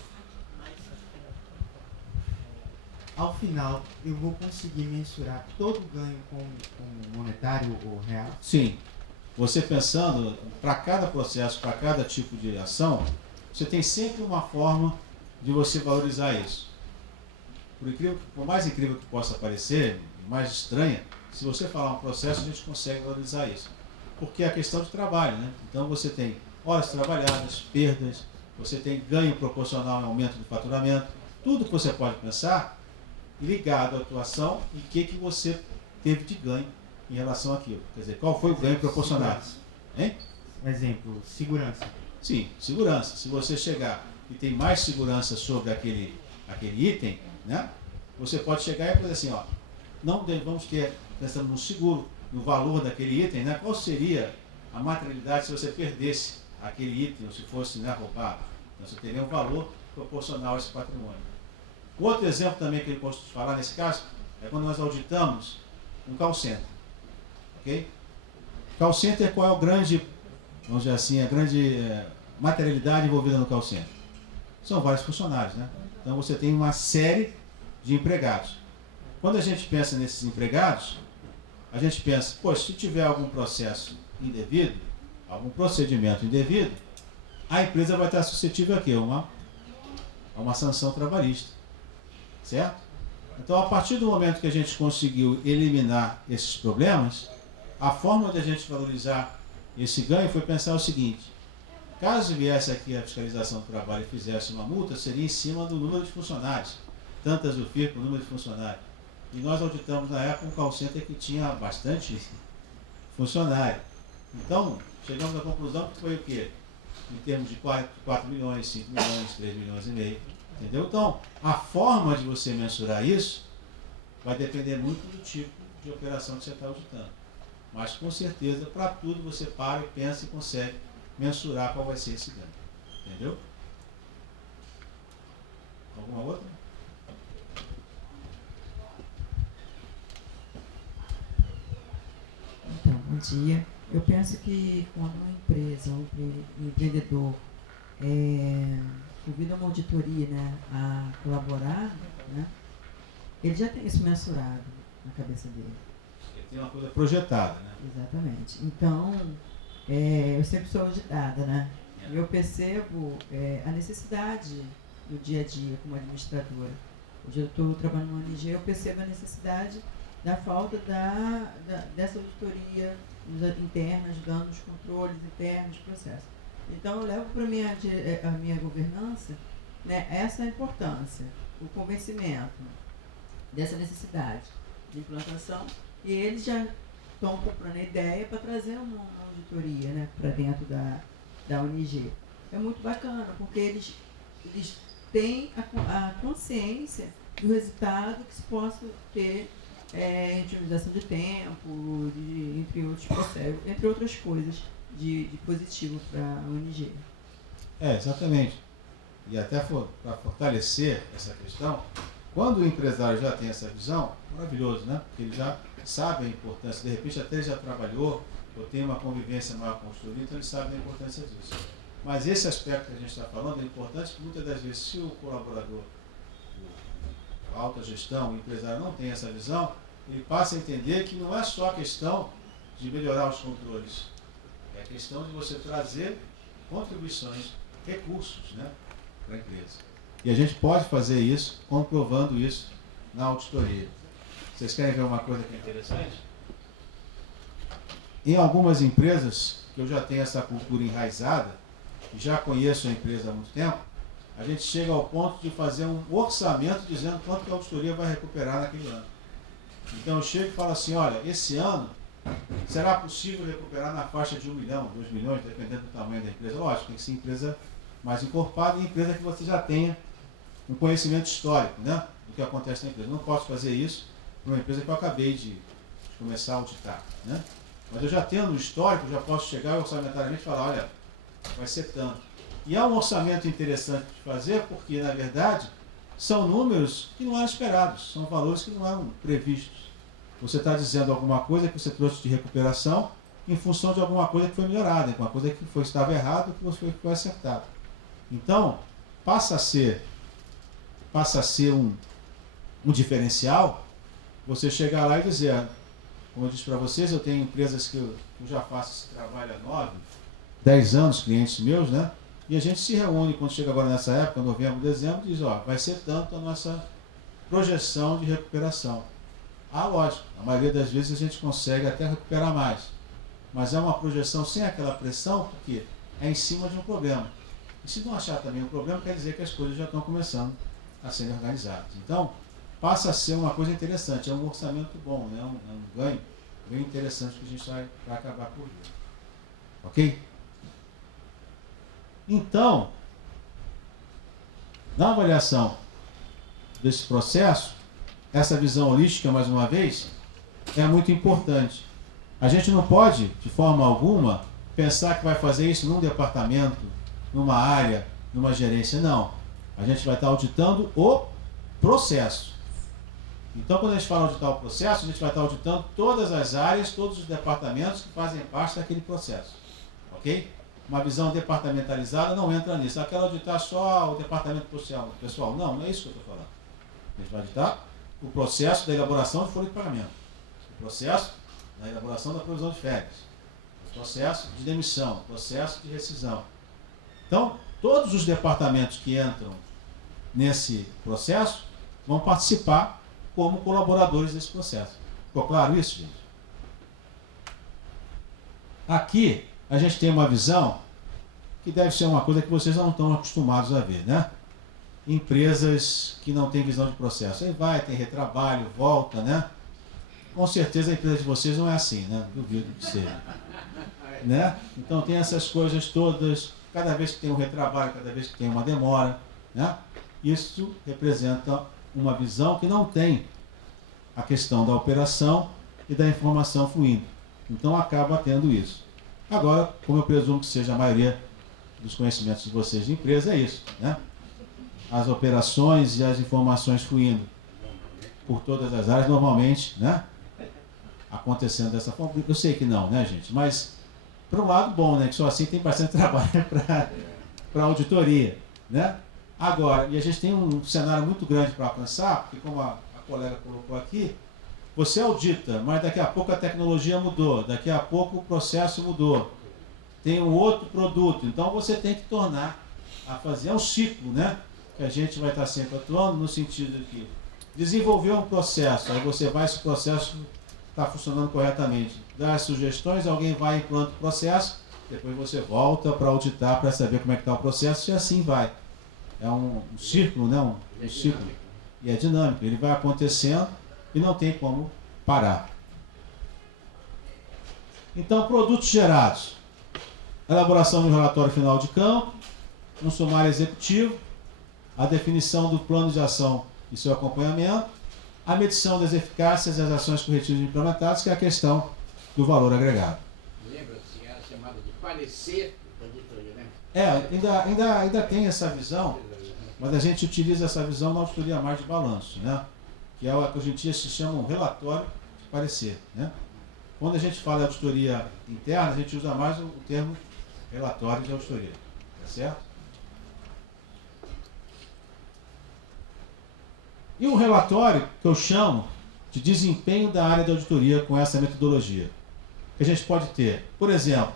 Ao final, eu vou conseguir mensurar todo o ganho como monetário ou real? Sim. Você pensando, para cada processo, para cada tipo de ação, você tem sempre uma forma de você valorizar isso. Por mais incrível que possa parecer, mais estranha, se você falar um processo, a gente consegue valorizar isso. Porque é a questão de trabalho, né? Então você tem horas trabalhadas, perdas, você tem ganho proporcional ao aumento do faturamento, tudo que você pode pensar ligado à atuação e o que você teve de ganho em relação àquilo. Quer dizer, qual foi o ganho proporcionado? Hein? Exemplo, segurança. Sim, segurança. Se você chegar e tem mais segurança sobre aquele item, né? Você pode chegar e fazer assim, ó, não vamos ter, pensando no seguro, no valor daquele item, né? Qual seria a materialidade se você perdesse aquele item, ou se fosse, né, roubado? Então você teria um valor proporcional a esse patrimônio. Outro exemplo também que eu posso te falar nesse caso é quando nós auditamos um call center. Ok? Call center, qual é o grande, vamos dizer assim, a grande materialidade envolvida no call center? São vários funcionários, né? Então você tem uma série de empregados. Quando a gente pensa nesses empregados, a gente pensa, poxa, se tiver algum processo indevido, algum procedimento indevido, a empresa vai estar suscetível a quê? A uma sanção trabalhista. Certo? Então, a partir do momento que a gente conseguiu eliminar esses problemas, a forma de a gente valorizar esse ganho foi pensar o seguinte: caso viesse aqui a fiscalização do trabalho e fizesse uma multa, seria em cima do número de funcionários, tantas do FIR para o número de funcionários. E nós auditamos na época um call center que tinha bastante funcionário. Então, chegamos à conclusão que foi o quê? Em termos de 4 milhões, 5 milhões, 3 milhões e meio. Entendeu? Então, a forma de você mensurar isso vai depender muito do tipo de operação que você está auditando. Mas, com certeza, para tudo você para e pensa e consegue mensurar qual vai ser esse ganho. Entendeu? Alguma outra? Então, bom dia. Eu penso que quando uma empresa, um empreendedor, convida uma auditoria, né, a colaborar, né, ele já tem isso mensurado na cabeça dele. Ele tem uma coisa projetada, né? Exatamente. Então, eu sempre sou auditada, né? E eu percebo a necessidade do dia a dia como administradora. Hoje eu estou trabalhando numa ONG, eu percebo a necessidade da falta dessa auditoria interna, ajudando nos controles internos, processos. Então, eu levo para a minha governança, né, essa importância, o convencimento dessa necessidade de implantação, e eles já estão comprando a ideia para trazer uma auditoria, né, para dentro da ONG. É muito bacana, porque eles têm a consciência do resultado que se possa ter em otimização de tempo, entre outros processos, entre outras coisas de positivo para a ONG. Exatamente. E até para fortalecer essa questão, Quando o empresário já tem essa visão, maravilhoso, né? Porque ele já sabe a importância, de repente até já trabalhou, ou tem uma convivência maior com o consultoria, então ele sabe da importância disso. Mas esse aspecto que a gente está falando é importante, porque muitas das vezes, se o colaborador, a alta gestão, o empresário não tem essa visão, ele passa a entender que não é só a questão de melhorar os controles, é a questão de você trazer contribuições, recursos, né, para a empresa. E a gente pode fazer isso comprovando isso na auditoria. Vocês querem ver uma coisa que é interessante? Em algumas empresas, que eu já tenho essa cultura enraizada, e já conheço a empresa há muito tempo, a gente chega ao ponto de fazer um orçamento dizendo quanto que a auditoria vai recuperar naquele ano. Então eu chego e falo assim, olha, esse ano será possível recuperar na faixa de 1 milhão, 2 milhões, dependendo do tamanho da empresa. Lógico, tem que ser empresa mais encorpada e empresa que você já tenha um conhecimento histórico, né, do que acontece na empresa. Eu não posso fazer isso para uma empresa que eu acabei de começar a auditar, né? Mas eu já tendo um histórico, já posso chegar orçamentariamente e falar, olha, vai ser tanto. E é um orçamento interessante de fazer porque, na verdade, são números que não eram esperados, são valores que não eram previstos. Você está dizendo alguma coisa que você trouxe de recuperação em função de alguma coisa que foi melhorada, alguma coisa que estava errada e que foi acertado. Então, passa a ser um diferencial você chegar lá e dizer, como eu disse para vocês, eu tenho empresas que eu já faço esse trabalho há 9, 10 anos, clientes meus, né? E a gente se reúne, quando chega agora nessa época, novembro, dezembro, e diz, ó, vai ser tanto a nossa projeção de recuperação. Ah, lógico, a maioria das vezes a gente consegue até recuperar mais. Mas é uma projeção sem aquela pressão, porque é em cima de um problema. E se não achar também um problema, quer dizer que as coisas já estão começando a serem organizadas. Então, passa a ser uma coisa interessante, é um orçamento bom, né? Um ganho bem interessante que a gente vai acabar por ver. Ok? Então, na avaliação desse processo, essa visão holística, mais uma vez, é muito importante. A gente não pode, de forma alguma, pensar que vai fazer isso num departamento, numa área, numa gerência. Não. A gente vai estar auditando o processo. Então, quando a gente fala auditar o processo, a gente vai estar auditando todas as áreas, todos os departamentos que fazem parte daquele processo. Ok? Uma visão departamentalizada não entra nisso. Quero auditar só o departamento pessoal. Não é isso que eu estou falando. A gente vai auditar o processo da elaboração de folha de pagamento, o processo da elaboração da provisão de férias, o processo de demissão, o processo de rescisão. Então, todos os departamentos que entram nesse processo vão participar como colaboradores desse processo. Ficou claro isso, gente? Aqui, a gente tem uma visão que deve ser uma coisa que vocês não estão acostumados a ver, né? Empresas que não têm visão de processo. Aí vai, tem retrabalho, volta, né? Com certeza a empresa de vocês não é assim, né? Duvido que seja. Né? Então tem essas coisas todas, cada vez que tem um retrabalho, cada vez que tem uma demora, né? Isso representa uma visão que não tem a questão da operação e da informação fluindo. Então acaba tendo isso. Agora, como eu presumo que seja a maioria dos conhecimentos de vocês de empresa, é isso, né? As operações e as informações fluindo por todas as áreas, normalmente, né? Acontecendo dessa forma. Eu sei que não, né, gente? Mas, para um lado bom, né? Que só assim tem bastante trabalho para auditoria, né? Agora, e a gente tem um cenário muito grande para alcançar, porque como a colega colocou aqui, você audita, mas daqui a pouco a tecnologia mudou, daqui a pouco o processo mudou, tem um outro produto, então você tem que tornar a fazer, é um ciclo, né? Que a gente vai estar sempre atuando no sentido de que desenvolver um processo, aí você vai, se o processo está funcionando corretamente, dá as sugestões, alguém vai e implanta o processo, depois você volta para auditar, para saber como é que está o processo, e assim vai. É um círculo, né? Um ciclo. E é dinâmico, ele vai acontecendo e não tem como parar. Então, produtos gerados. Elaboração do relatório final de campo, um sumário executivo, a definição do plano de ação e seu acompanhamento, a medição das eficácias e as ações corretivas implementadas, que é a questão do valor agregado. Lembra-se, era chamada de parecer da auditoria, né? Ainda tem essa visão, mas a gente utiliza essa visão na auditoria mais de balanço, né? Que é o que hoje em dia se chama um relatório de parecer, né? Quando a gente fala de auditoria interna, a gente usa mais o termo relatório de auditoria, tá certo? E um relatório que eu chamo de desempenho da área de auditoria com essa metodologia. Que a gente pode ter, por exemplo,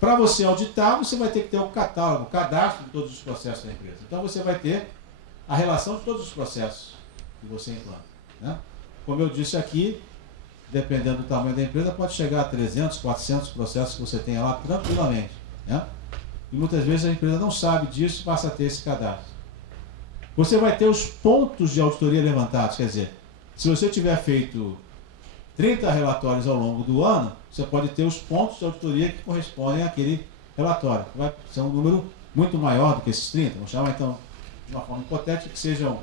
para você auditar, você vai ter que ter o catálogo, o cadastro de todos os processos da empresa. Então você vai ter a relação de todos os processos que você implanta, né? Como eu disse aqui, dependendo do tamanho da empresa, pode chegar a 300, 400 processos que você tenha lá tranquilamente, né? E muitas vezes a empresa não sabe disso e passa a ter esse cadastro. Você vai ter os pontos de auditoria levantados, quer dizer, se você tiver feito 30 relatórios ao longo do ano, você pode ter os pontos de auditoria que correspondem àquele relatório. Vai ser um número muito maior do que esses 30. Vamos chamar então, de uma forma hipotética, que sejam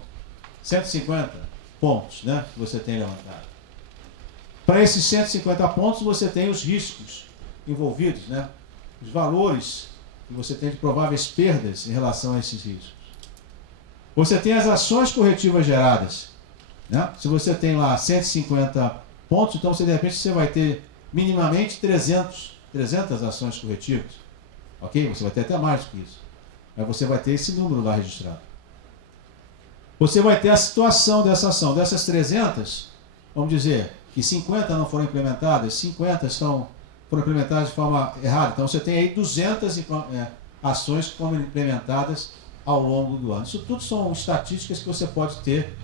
150 pontos, né, que você tem levantado. Para esses 150 pontos, você tem os riscos envolvidos, né, os valores que você tem de prováveis perdas em relação a esses riscos. Você tem as ações corretivas geradas, né? Se você tem lá 150 pontos, então de repente você vai ter minimamente 300 ações corretivas. Ok? Você vai ter até mais do que isso. Mas você vai ter esse número lá registrado. Você vai ter a situação dessa ação. Dessas 300, vamos dizer que 50 não foram implementadas, 50 foram implementadas de forma errada. Então você tem aí 200 ações que foram implementadas ao longo do ano. Isso tudo são estatísticas que você pode ter,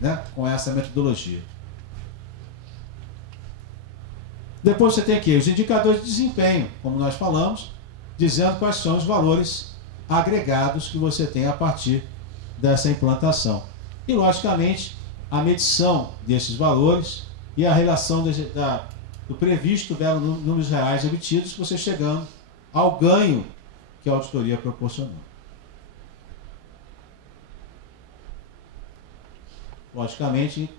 né, com essa metodologia. Depois você tem aqui os indicadores de desempenho, como nós falamos, dizendo quais são os valores agregados que você tem a partir dessa implantação. E, logicamente, a medição desses valores e a relação do previsto pelo números reais obtidos, você chegando ao ganho que a auditoria proporcionou. Logicamente,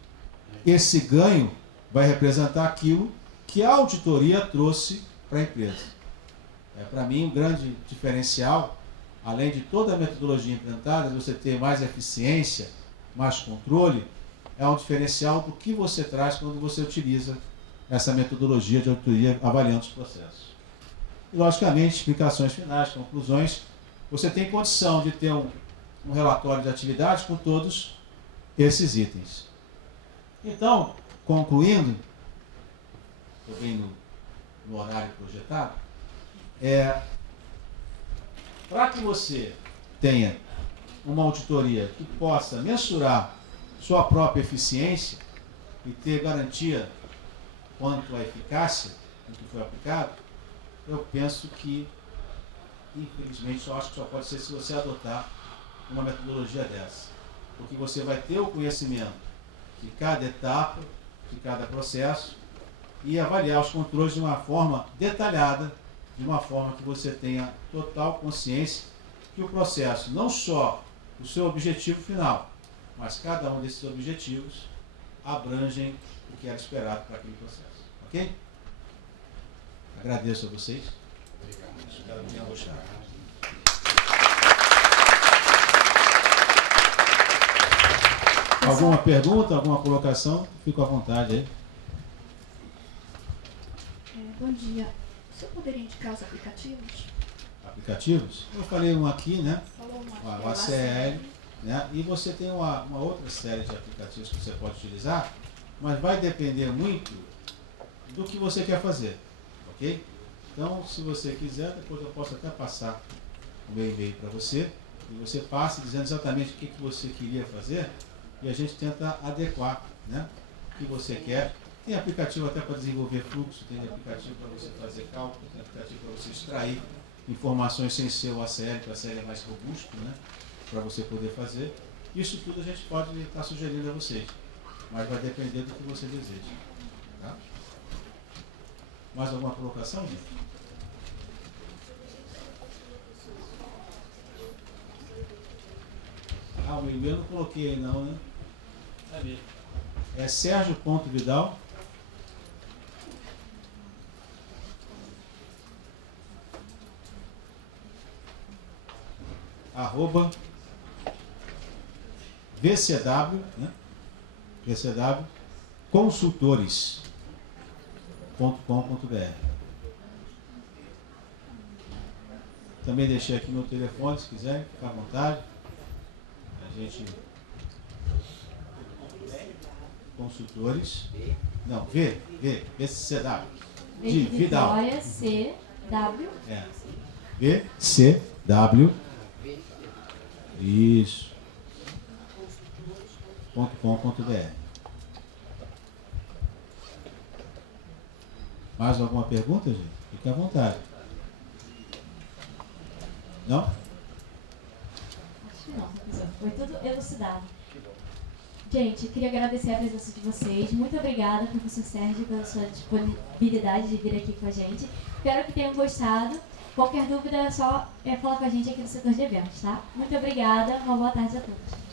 esse ganho vai representar aquilo que a auditoria trouxe para a empresa. Para mim, um grande diferencial, além de toda a metodologia implantada, de você ter mais eficiência, mais controle, é um diferencial do que você traz quando você utiliza essa metodologia de auditoria avaliando os processos. E, logicamente, explicações finais, conclusões, você tem condição de ter um relatório de atividades com todos esses itens. Então, concluindo, estou bem no horário projetado, para que você tenha uma auditoria que possa mensurar sua própria eficiência e ter garantia quanto à eficácia do que foi aplicado, eu penso que, infelizmente, eu acho que só pode ser se você adotar uma metodologia dessa. Porque você vai ter o conhecimento de cada etapa, de cada processo, e avaliar os controles de uma forma detalhada, de uma forma que você tenha total consciência que o processo, não só o seu objetivo final, mas cada um desses objetivos abrangem o que era esperado para aquele processo. Ok? Agradeço a vocês. Obrigado. Espero que tenham gostado. Alguma pergunta, alguma colocação? Fico à vontade aí. Bom dia. O senhor poderia indicar os aplicativos? Aplicativos? Eu falei um aqui, né? Falou O ACL, né? E você tem uma outra série de aplicativos que você pode utilizar, mas vai depender muito do que você quer fazer, ok? Então, se você quiser, depois eu posso até passar o meu e-mail para você, e você passa dizendo exatamente o que você queria fazer, e a gente tenta adequar, né, o que você quer. Tem aplicativo até para desenvolver fluxo, tem aplicativo para você fazer cálculo, tem aplicativo para você extrair informações sem ser o ACL, porque o ACL é mais robusto, né, para você poder fazer. Isso tudo a gente pode estar sugerindo a vocês, mas vai depender do que você deseja. Tá? Mais alguma colocação, gente? O meu e-mail eu não coloquei aí não, né? É Sergio.Vidal VCW, né? VCW consultores.com.br. Também deixei aqui meu telefone, se quiserem, fica à vontade. A gente... Consultores... Não, VCW. De Vidal. CW. É. VCW. Isso. .com.br. Mais alguma pergunta, gente? Fique à vontade. Não? Acho que não, professor. Foi tudo elucidado. Gente, eu queria agradecer a presença de vocês. Muito obrigada, professor Sérgio, pela sua disponibilidade de vir aqui com a gente. Espero que tenham gostado. Qualquer dúvida é só falar com a gente aqui no setor de eventos, tá? Muito obrigada. Uma boa tarde a todos.